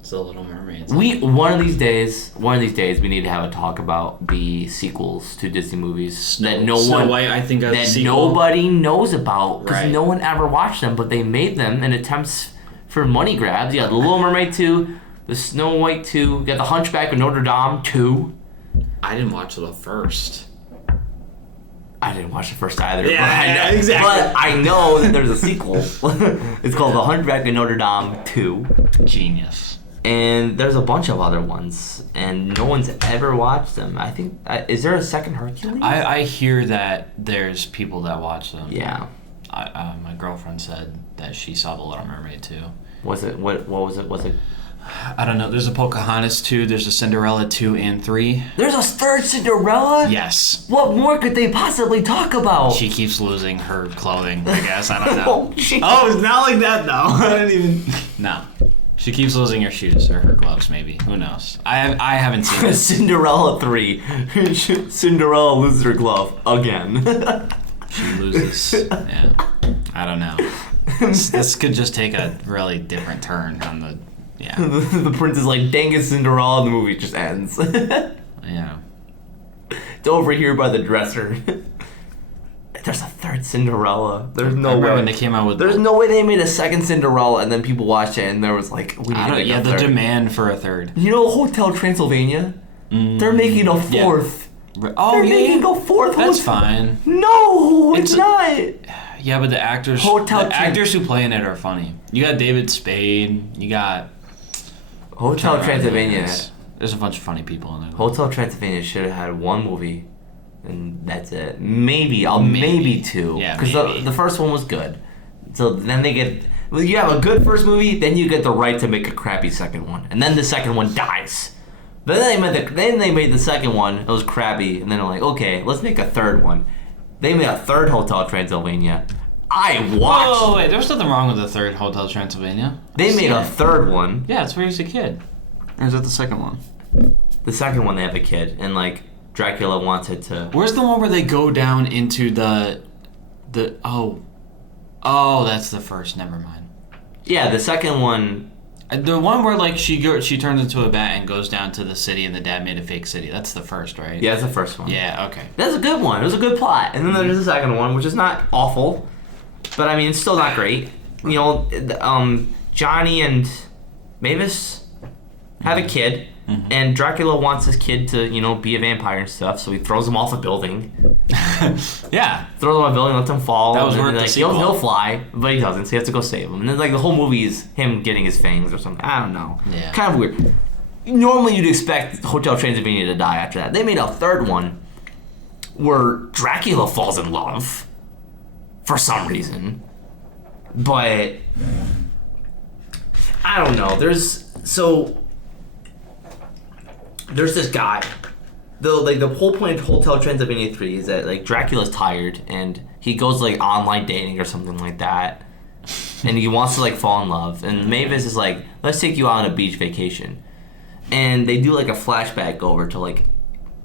It's a Little Mermaid. One of these days, we need to have a talk about the sequels to Disney movies that Snow White, I think, that nobody knows about because Right. no one ever watched them, but they made them in attempts for money grabs. You got the Little Mermaid 2, the Snow White 2, you got the Hunchback of Notre Dame 2. I didn't watch the first. I didn't watch the first either. Yeah, but I know, exactly. But I know that there's a sequel. It's called The Hunchback of Notre Dame 2. Genius. And there's a bunch of other ones, and no one's ever watched them. I think, is there a second Hercules? I hear that there's people that watch them. Yeah. My girlfriend said that she saw The Little Mermaid too. Was it, what was it? Was it? I don't know. There's a Pocahontas 2, there's a Cinderella 2 and 3. There's a third Cinderella? Yes. What more could they possibly talk about? She keeps losing her clothing, I guess. I don't know. Oh, jeez. Oh, it's not like that though. I didn't even. No. She keeps losing her shoes or her gloves, maybe. Who knows? I haven't seen it. Cinderella 3. Cinderella loses her glove again. She loses. Yeah. I don't know. This could just take a really different turn on the. Yeah. The prince is like, dang it, Cinderella, and the movie just ends. Yeah. It's over here by the dresser. There's a third Cinderella. There's I no remember way. when they came out with. There's no way they made a second Cinderella and then people watched it and there was like, we need I to don't. make Yeah, a the third. demand for a third. You know Hotel Transylvania? They're making a yeah. fourth. Oh They're yeah. making a fourth That's hotel. fine. No, it's It's- not. Yeah, but the actors. Hotel the actors who play in it are funny. You got David Spade. You got. Hotel Transylvania. There's a bunch of funny people in it. Hotel Transylvania should have had one movie, and that's it. Maybe two. Yeah, because maybe. the first one was good. So then they get. Well, you have a good first movie, then you get the right to make a crappy second one, and then the second one dies. Then they made the second one. It was crappy, and then they're like, okay, let's make a third one. They made a third Hotel Transylvania. I watched. Oh wait, there was nothing wrong with the third Hotel Transylvania. They made a Yeah. third one. Yeah, it's where he's a kid. Or is that the second one? The second one, they have a kid, and like Dracula wanted to. Where's the one where they go down into the oh that's the first. Never mind. Yeah, the second one. The one where like she turns into a bat and goes down to the city and the dad made a fake city. That's the first, right? Yeah, that's the first one. Yeah. Okay. That's a good one. It was a good plot. And then there's the second one, which is not awful, but I mean, it's still not great. You know, Johnny and Mavis have a kid, and Dracula wants his kid to, you know, be a vampire and stuff, so he throws him off a building. Yeah. Throws him off a building, lets him fall. That was and then, worth the like, sequel. he'll fly, but he doesn't, so he has to go save him. And then, like, the whole movie is him getting his fangs or something. I don't know. Yeah. Kind of weird. Normally, you'd expect Hotel Transylvania to die after that. They made a third one where Dracula falls in love for some reason. But I don't know. There's this guy. The whole point of Hotel Transylvania 3 is that like Dracula's tired and he goes like online dating or something like that. And he wants to like fall in love. And Mavis is like, let's take you out on a beach vacation. And they do like a flashback over to like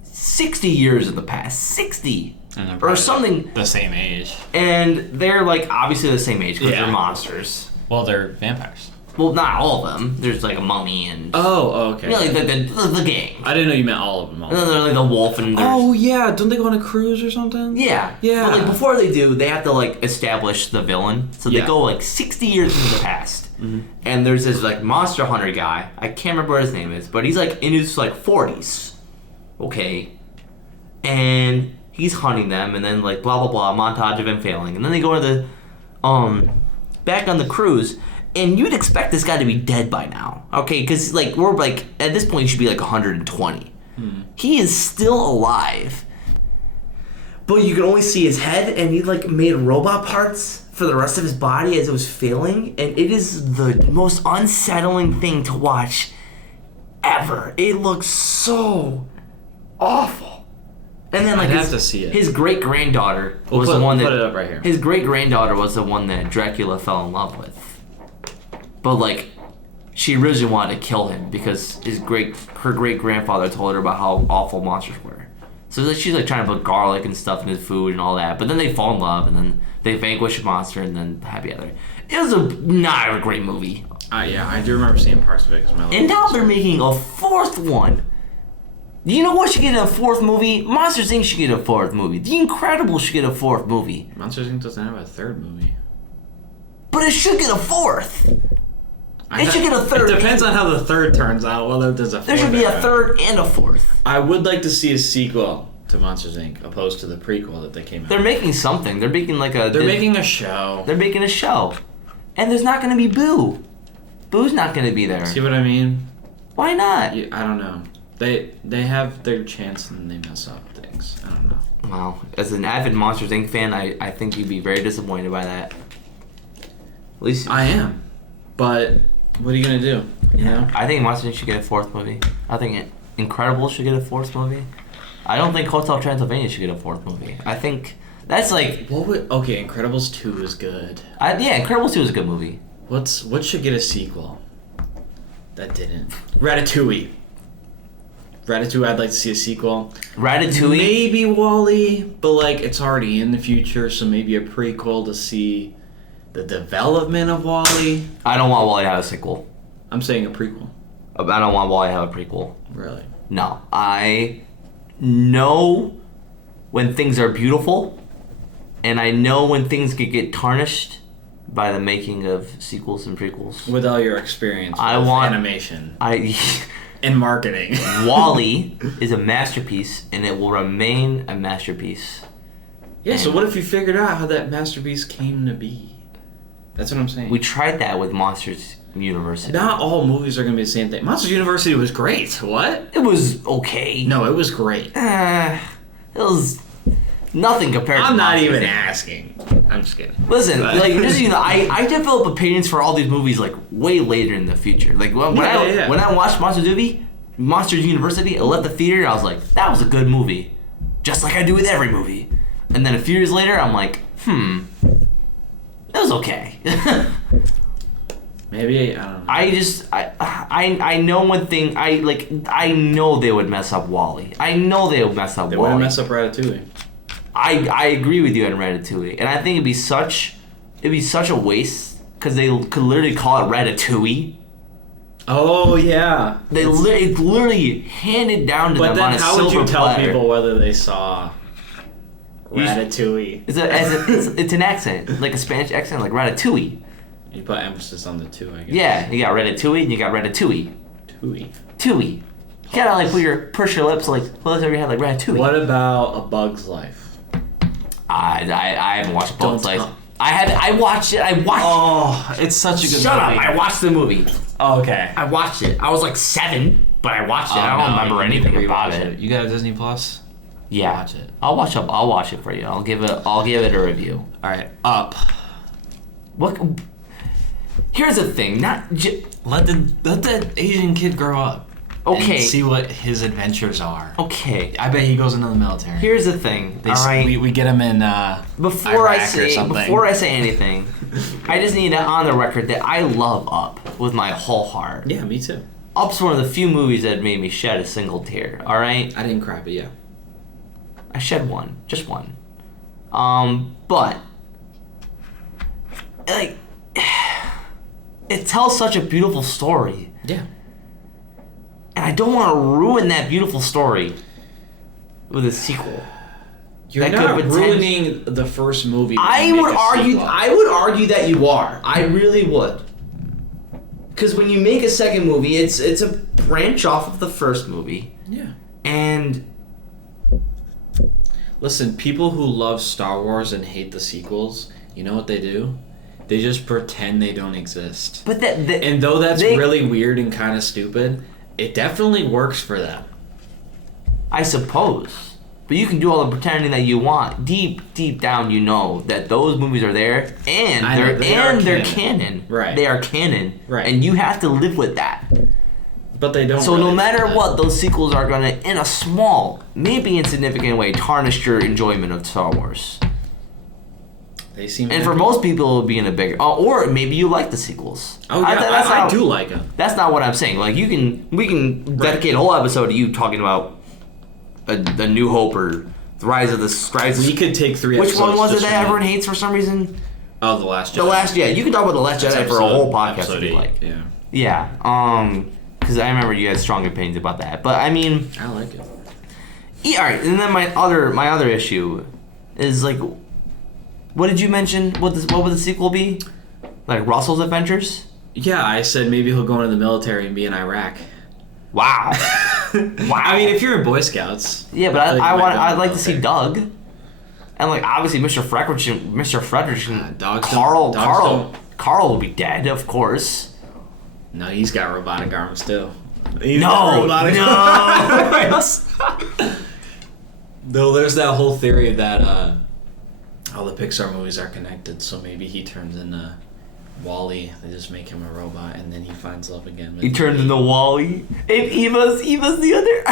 60 years in the past. 60! And they're Or probably something. the same age. And they're like obviously the same age because Yeah. they're monsters. Well, they're vampires. Well, not all of them. There's like a mummy and Okay. you know, like the gang. I didn't know you meant all of them. And then there's like the wolf and there's Oh yeah, don't they go on a cruise or something? yeah. Yeah. But like before they do, they have to like establish the villain. So they Yeah. go like 60 years into the past. And there's this like monster hunter guy. I can't remember what his name is, but he's like in his like 40s. Okay. And he's hunting them and then like blah blah blah montage of him failing. And then they go to the back on the cruise. And you'd expect this guy to be dead by now, okay? Because like we're like at this point he should be like 120. He is still alive, but you can only see his head, and he like made robot parts for the rest of his body as it was failing, and it is the most unsettling thing to watch ever. It looks so awful. And then like I'd have to see it. his great granddaughter was We'll the one put that it up right here. his great granddaughter was the one that Dracula fell in love with. But like, she originally wanted to kill him because her great grandfather told her about how awful monsters were. So like, she's like trying to put garlic and stuff in his food and all that. But then they fall in love, and then they vanquish a monster, and then happy other. It was not a great movie. Yeah, I do remember seeing parts of it. And now they're making a fourth one. You know what should get a fourth movie? Monsters Inc. should get a fourth movie. The Incredibles should get a fourth movie. Monsters Inc. doesn't have a third movie. But it should get a fourth. It should get a third. It depends on how the third turns out, whether there's a fourth. There should be a third and a fourth. I would like to see a sequel to Monsters Inc. opposed to the prequel that they came out. They're making something. They're making like a... They're making a show. They're making a show. And there's not going to be Boo. Boo's not going to be there. See what I mean? Why not? I don't know. They have their chance and they mess up things. I don't know. Well, as an avid Monsters Inc. fan, I think you'd be very disappointed by that. At least... I am. But what are you going to do? You know? I think Monsters Inc. should get a fourth movie. I think Incredibles should get a fourth movie. I don't think Hotel Transylvania should get a fourth movie. I think that's like... Okay, Incredibles 2 is good. Yeah, Incredibles 2 is a good movie. What should get a sequel? That didn't. Ratatouille. I'd like to see a sequel. Ratatouille? Maybe WALL-E, but like it's already in the future, so maybe a prequel to see the development of WALL-E. I don't want WALL-E to have a sequel. I'm saying a prequel. I don't want WALL-E to have a prequel. Really? No. I know when things are beautiful, and I know when things could get tarnished by the making of sequels and prequels. With all your experience with animation and marketing. WALL-E is a masterpiece, and it will remain a masterpiece. Yeah, so what if you figured out how that masterpiece came to be? That's what I'm saying. We tried that with Monsters University. Not all movies are going to be the same thing. Monsters University was great. What? It was okay. No, it was great. It was nothing compared to I'm not Monsters even Inc. asking. I'm just kidding. Listen, like just I develop opinions for all these movies like way later in the future. Like when I watched Monsters University, I left the theater and I was like, that was a good movie. Just like I do with every movie. And then a few years later, I'm like, it was okay. Maybe, I don't know. I know one thing, I know they would mess up WALL-E. I know they would mess up They WALL-E. wouldn't mess up Ratatouille. I agree with you on Ratatouille. And I think it'd be such a waste, because they could literally call it Ratatouille. Oh, yeah. It's literally handed down to them on a silver platter. But then how would you tell people whether they saw Ratatouille? It's an accent, like a Spanish accent, like Ratatouille. You put emphasis on the two, I guess. Yeah, you got Ratatouille and you got Ratatouille. Tui. You gotta like purse your lips like close over your head like Ratatouille. What about A Bug's Life? I haven't watched A Bug's Life. I watched it. Oh, it's such a good movie. Shut up! I watched the movie. Oh, okay. I watched it. I was like 7, but I watched it. I don't remember anything about it. You got a Disney Plus? Yeah. Watch it. I'll watch it for you. I'll give it a review. All right. Up. What? Here's the thing. Let the Asian kid grow up. Okay. And see what his adventures are. Okay. I bet he goes into the military. Here's the thing. All right. We get him in before Iraq I say anything, I just need it on the record that I love Up with my whole heart. Yeah, me too. Up's one of the few movies that made me shed a single tear. All right. I didn't cry, but yeah. I shed one, just one. But like, it tells such a beautiful story. Yeah. And I don't want to ruin that beautiful story with a sequel. You're not ruining the first movie. I would argue that you are. I really would. Because when you make a second movie, it's a branch off of the first movie. Yeah. And listen, people who love Star Wars and hate the sequels, you know what they do? They just pretend they don't exist. But and though that's really weird and kind of stupid, it definitely works for them. I suppose. But you can do all the pretending that you want. Deep down, you know that those movies are there, and they're canon. Right. They are canon. Right. And you have to live with that. But they don't. So no matter what, those sequels are gonna, in a small, maybe insignificant way, tarnish your enjoyment of Star Wars. They seem. And for most people, it'll be in a bigger. Or maybe you like the sequels. Oh yeah, I do like them. That's not what I'm saying. Like we can dedicate a whole episode to you talking about The New Hope or the Rise of the Rise. We could take 3 Which episodes. one was it just that from everyone hates for some reason? Oh, The Last Jedi. The Last, yeah. You can talk about The Last That's Jedi for a whole podcast episode if you 8, like. Yeah. Yeah. Because I remember you had strong opinions about that. But I mean, I like it. yeah. All right. And then my other issue is like, what did you mention? What would the sequel be? Like Russell's Adventures? Yeah, I said maybe he'll go into the military and be in Iraq. Wow. Wow. I mean, if you're in Boy Scouts. Yeah, but feel like you might go in I'd the like to see military. Doug. And like obviously Mr. Frederickson, dogs Carl will be dead, of course. No, he's got robotic arms too. No. Though there's that whole theory that all the Pixar movies are connected, so maybe he turns into Wall-E. They just make him a robot, and then he finds love again. He turns into Wall-E. And Eva's the other.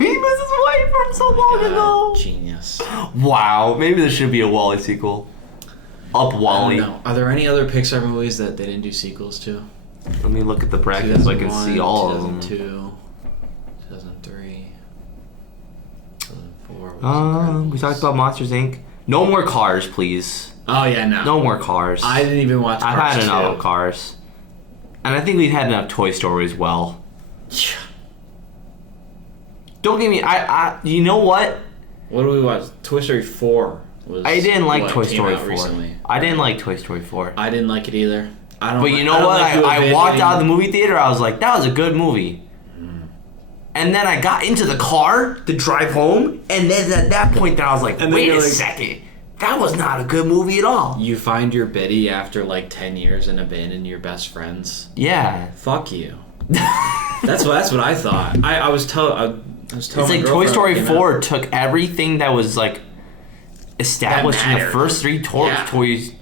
Eva's his wife from so long ago. Genius. Wow, maybe there should be a Wall-E sequel. Up Wall-E. I don't know. Are there any other Pixar movies that they didn't do sequels to? Let me look at the bracket so I can see all of them. 2002, 2003, 2004. We talked about Monsters Inc. No more Cars, please. Oh yeah, no. No more Cars. I didn't even watch Cars. I've had enough 2. of Cars. And I think we've had enough Toy Story as well. Don't get me. You know what? What do we watch? Toy Story 4 was. I didn't like what Toy came Story out 4. recently. I didn't like Toy Story 4. I didn't like it either. I don't. But you know what? I walked out of the movie theater. I was like, that was a good movie. And then I got into the car to drive home, and then at that point, I was like, And then wait you're a like- second. That was not a good movie at all. You find your biddy after like 10 years and abandon your best friends. Yeah. Fuck you. That's what I thought. I was telling. It's like Toy Story 4 took everything that was like established in the mattered. first 3 Yeah.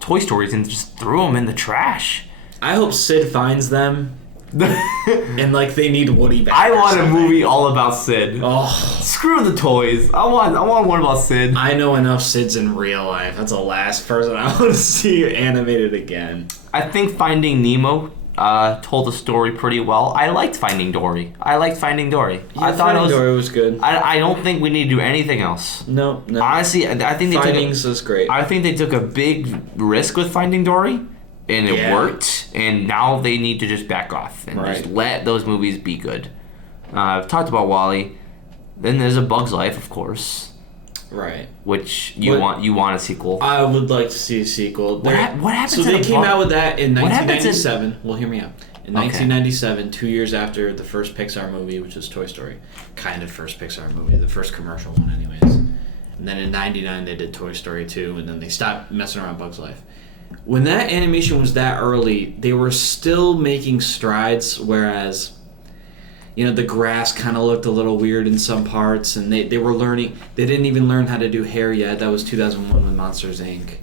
Toy Stories and just threw them in the trash. I hope Sid finds them and like they need Woody back. I or want a something. movie all about Sid. Oh, Screw the toys. I want one about Sid. I know enough Sids in real life. That's the last person I want to see animated again. I think Finding Nemo told the story pretty well. I liked Finding Dory. I thought Finding Dory was good. I don't think we need to do anything else. No. Honestly, I think Findings was great. I think they took a big risk with Finding Dory, and it Yeah. worked. And now they need to just back off and just Right. let those movies be good. I've talked about Wall-E. Then there's A Bug's Life, of course, Right. which you want a sequel. I would like to see a sequel. What happened So to they the came Bug- out with that in What happened to- 1997. Well, hear me out. In 1997, 2 years after the first Pixar movie, which is Toy Story, kind of first Pixar movie, the first commercial one, anyways. And then in '99 they did Toy Story 2, and then they stopped messing around Bug's Life. When that animation was that early, they were still making strides, whereas, you know, the grass kind of looked a little weird in some parts, and they were learning. They didn't even learn how to do hair yet. That was 2001 with Monsters Inc.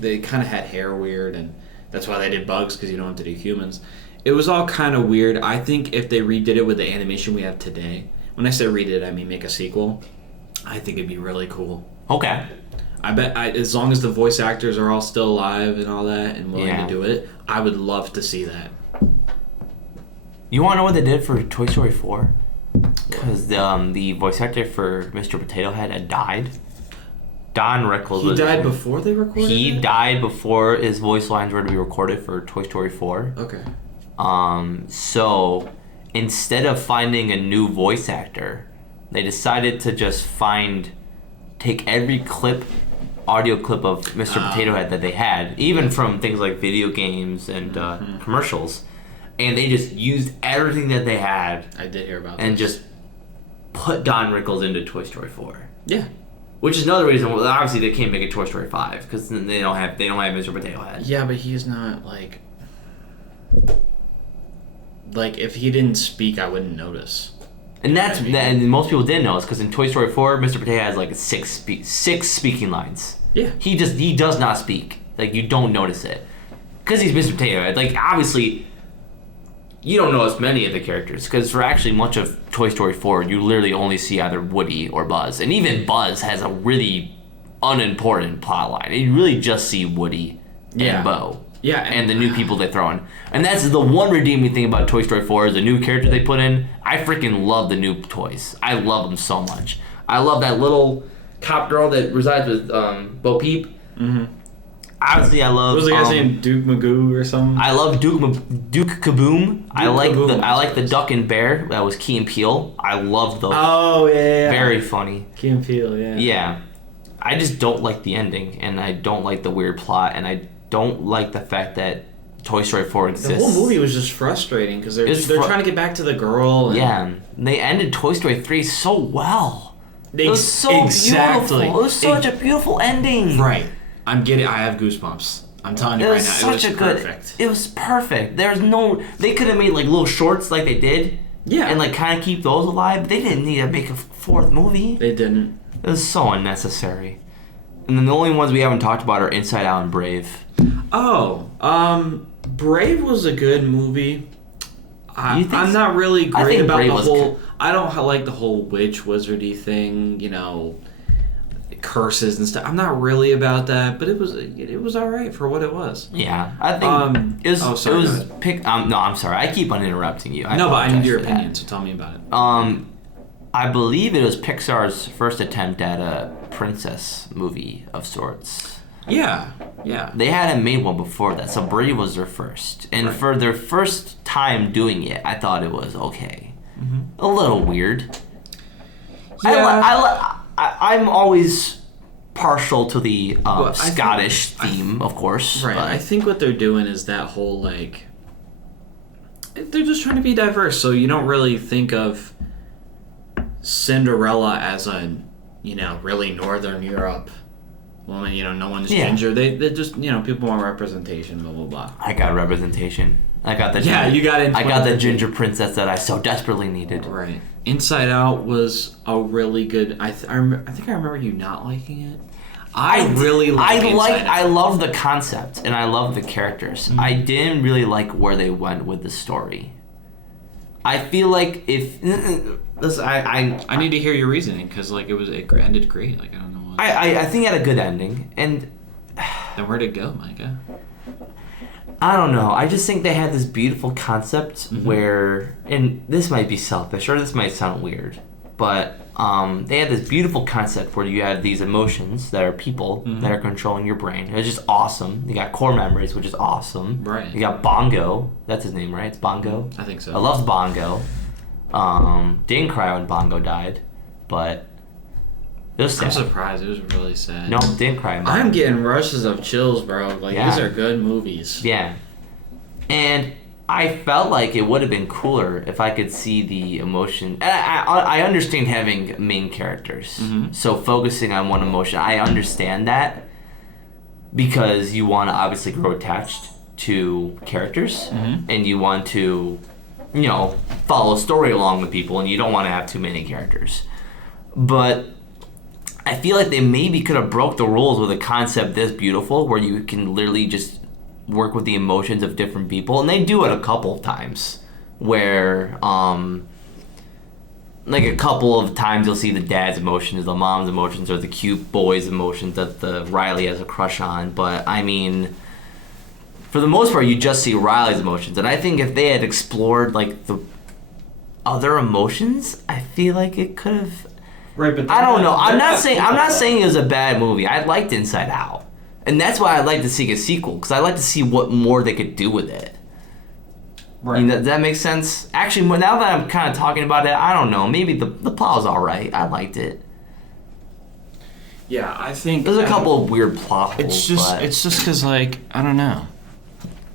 They kind of had hair weird, and that's why they did bugs, because you don't have to do humans. It was all kind of weird. I think if they redid it with the animation we have today, when I say redid it, I mean make a sequel, I think it'd be really cool. Okay. I bet as long as the voice actors are all still alive and all that and willing Yeah. to do it, I would love to see that. You want to know what they did for Toy Story 4? Because the voice actor for Mr. Potato Head had died. Don Rickles. He died before they recorded He it? died before his voice lines were to be recorded for Toy Story 4. Okay. So instead of finding a new voice actor, they decided to just take every audio clip of Mr. Potato Head that they had, even from things like video games and commercials, and they just used everything that they had I did hear about and this. just put Don Rickles into Toy Story 4. Yeah. Which is another reason. Well, obviously they can't make a Toy Story 5 because they don't have Mr. Potato Head. Yeah, but he's not like if he didn't speak, I wouldn't notice. And and most people didn't know it's because in Toy Story 4, Mr. Potato has like six speaking lines. Yeah. He does not speak. Like you don't notice it because he's Mr. Potato Head. Like obviously, you don't notice many of the characters because for actually much of Toy Story 4, you literally only see either Woody or Buzz, and even Buzz has a really unimportant plot line. You really just see Woody and Bo. Yeah, and the new people they throw in. And that's the one redeeming thing about Toy Story 4 is the new character they put in. I freaking love the new toys. I love them so much. I love that little cop girl that resides with Bo Peep. Mm-hmm. Obviously, I love. What was the guy's name? Duke Magoo or something? I love Duke Kaboom. I like the Duck and Bear. That was Key and Peele. I loved those. Oh yeah. Very funny. Key and Peele, yeah. Yeah, I just don't like the ending, and I don't like the weird plot, and I don't like the fact that Toy Story 4 exists. The whole movie was just frustrating because they're trying to get back to the girl. And yeah, they ended Toy Story 3 so well. It was so exactly. beautiful. It was such a beautiful ending. Right. I have goosebumps. I'm telling you right now, it was perfect. It was perfect. They could have made like little shorts like they did. Yeah. And like kind of keep those alive. They didn't need to make a fourth movie. They didn't. It was so unnecessary. And then the only ones we haven't talked about are Inside Out and Brave. Oh, Brave was a good movie. I'm not really great about the whole. I don't like the whole witch wizardy thing. You know, curses and stuff. I'm not really about that, but it was all right for what it was. Yeah, I think it was. Oh, sorry. No, I'm sorry. I keep on interrupting you. But I need your opinion, so tell me about it. I believe it was Pixar's first attempt at a princess movie of sorts. Yeah. They hadn't made one before that, so Brave was their first. And for their first time doing it, I thought it was okay. Mm-hmm. A little weird. Yeah. I'm always partial to the Scottish theme, of course. Right. But I think what they're doing is that whole, like... They're just trying to be diverse, so you don't really think of Cinderella as a, really Northern Europe woman. No one's ginger. They just, people want representation, blah, blah, blah. I got representation. I got the I got the ginger princess that I so desperately needed. Right. Inside Out was a really good. I think I remember you not liking it. I love the concept and I love the characters. Mm-hmm. I didn't really like where they went with the story. I feel like if listen, I need to hear your reasoning because it ended great. I don't know what. I think it had a good ending and. Then where'd it go, Micah? I don't know. I just think they had this beautiful concept where, and this might be selfish or this might sound weird, but they had this beautiful concept where you have these emotions that are people that are controlling your brain. It was just awesome. You got core memories, which is awesome. Right. You got Bongo. That's his name, right? It's Bongo? I think so. I loved Bongo. Didn't cry when Bongo died, but it was sad. I'm surprised. It was really sad. No, didn't cry. I'm getting rushes of chills, bro. These are good movies. Yeah. And I felt like it would have been cooler if I could see the emotion. I understand having main characters. Mm-hmm. So focusing on one emotion, I understand that because you want to obviously grow attached to characters and you want to, follow a story along with people and you don't want to have too many characters. But I feel like they maybe could have broke the rules with a concept this beautiful where you can literally just work with the emotions of different people. And they do it a couple of times where, a couple of times you'll see the dad's emotions, the mom's emotions, or the cute boy's emotions that the Riley has a crush on. But, for the most part, you just see Riley's emotions. And I think if they had explored, the other emotions, I feel like it could have... Right, but I don't know. I'm not saying it was a bad movie. I liked Inside Out, and that's why I'd like to see a sequel because I'd like to see what more they could do with it. Right. Does that make sense? Actually, now that I'm kind of talking about it, I don't know. Maybe the plot was all right. I liked it. Yeah, I think there's a couple of weird plot holes. It's just because I don't know.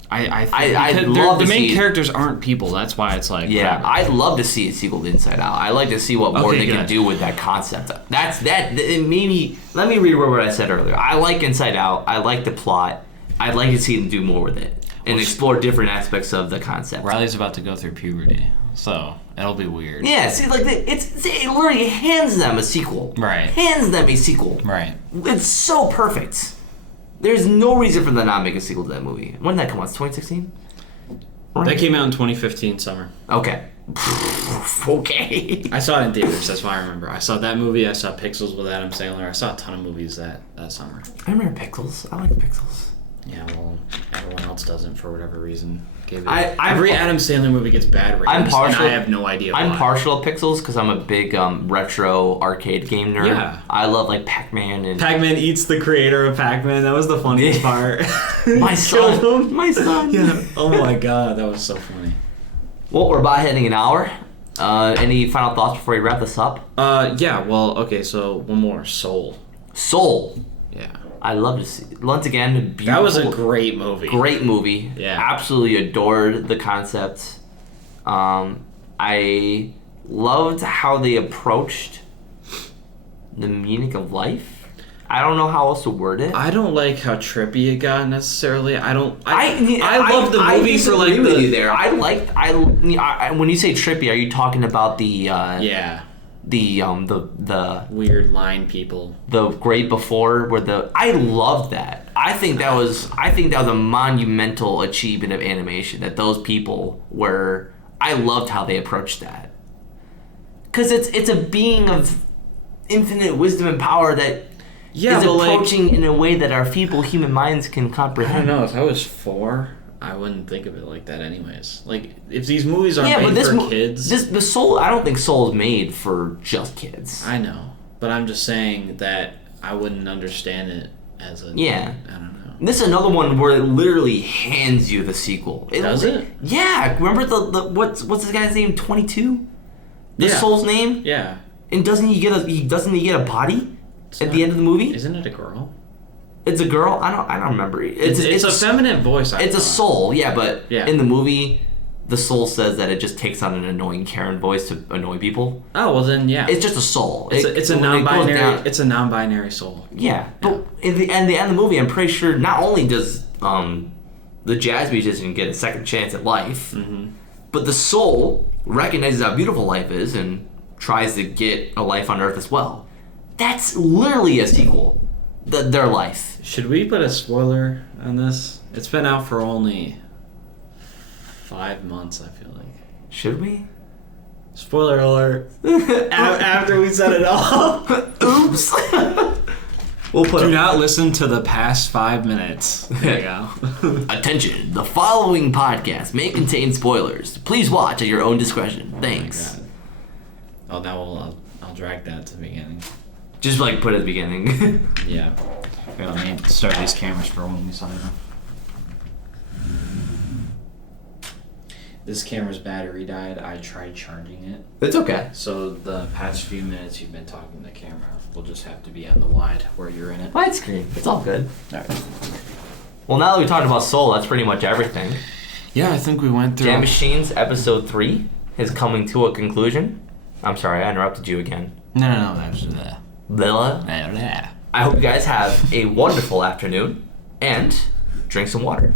I'd love the main characters aren't people. That's why it's yeah. I'd love to see a sequel to Inside Out. I'd like to see what more they can do with that concept. Maybe let me reword what I said earlier. I like Inside Out. I like the plot. I'd like to see them do more with it and explore different aspects of the concept. Riley's about to go through puberty, so it'll be weird. Yeah, see, it literally hands them a sequel. Right. Hands them a sequel. Right. It's so perfect. There's no reason for them to not make a sequel to that movie. When did that come out? 2016? That came out in 2015 summer. Okay. Okay. I saw it in theaters. That's why I remember. I saw that movie. I saw Pixels with Adam Sandler. I saw a ton of movies that summer. I remember Pixels. I like Pixels. Yeah, well, everyone else doesn't for whatever reason. Every Adam Sandler movie gets bad ratings, I'm partial. and I have no idea why. I'm partial to Pixels because I'm a big retro arcade game nerd. Yeah. I love like Pac-Man and Pac-Man eats the creator of Pac-Man. That was the funniest part. my Killed son. him. My son. Yeah. Oh my god, that was so funny. Well, we're about hitting an hour. Any final thoughts before we wrap this up? Yeah. Well, okay. So one more. Soul. Soul. Yeah. I love to see. Once again, beautiful. That was a great movie. Great movie. Yeah. Absolutely adored the concept. I loved how they approached the meaning of life. I don't know how else to word it. I don't like how trippy it got necessarily. I love the I movie for like disagree with you the there. I when you say trippy, are you talking about the the weird line people. the great before where I loved that. I think that was a monumental achievement of animation that those people were. I loved how they approached that. Cuz it's a being of infinite wisdom and power that is approaching in a way that our feeble human minds can I comprehend. don't know. If I was 4, I wouldn't think of it like that anyways. Like, if these movies are made for kids... the Soul, I don't think Soul is made for just kids. I know. But I'm just saying that I wouldn't understand it as a... Yeah. I don't know. This is another one where it literally hands you the sequel. Does it? Yeah. Remember the what's this guy's name? 22? The Soul's name? Yeah. And doesn't he get a body at the end of the movie? Isn't it a girl? It's a girl. I don't remember. It's a feminine voice. It's a soul. Yeah, but Yeah. in the movie, the soul says that it just takes on an annoying Karen voice to annoy people. Oh well, then yeah. It's just a soul. It's a when it goes non-binary. down- It's a non-binary soul. Yeah, but in the end of the movie, I'm pretty sure not only does the jazz musician get a second chance at life, but the soul recognizes how beautiful life is and tries to get a life on Earth as well. That's literally a sequel. Their life. Should we put a spoiler on this? It's been out for only 5 months, I feel like. Should we? Spoiler alert. After we set it off. Oops. We'll put Do not listen to the past 5 minutes. There you go. Attention, the following podcast may contain spoilers. Please watch at your own discretion. Thanks. Oh, now I'll drag that to the beginning. Just like put it at the beginning. Yeah. Here, let me start these cameras for when we sign off. This camera's battery died. I tried charging it. It's okay. So the past few minutes you've been talking to the camera will just have to be on the wide where you're in it. Widescreen. It's all good. Alright. Well, now that we talked about Soul, that's pretty much everything. Yeah, I think we went through. Jam Machines episode 3 is coming to a conclusion. I'm sorry, I interrupted you again. No, that's Lila. I hope you guys have a wonderful afternoon and drink some water.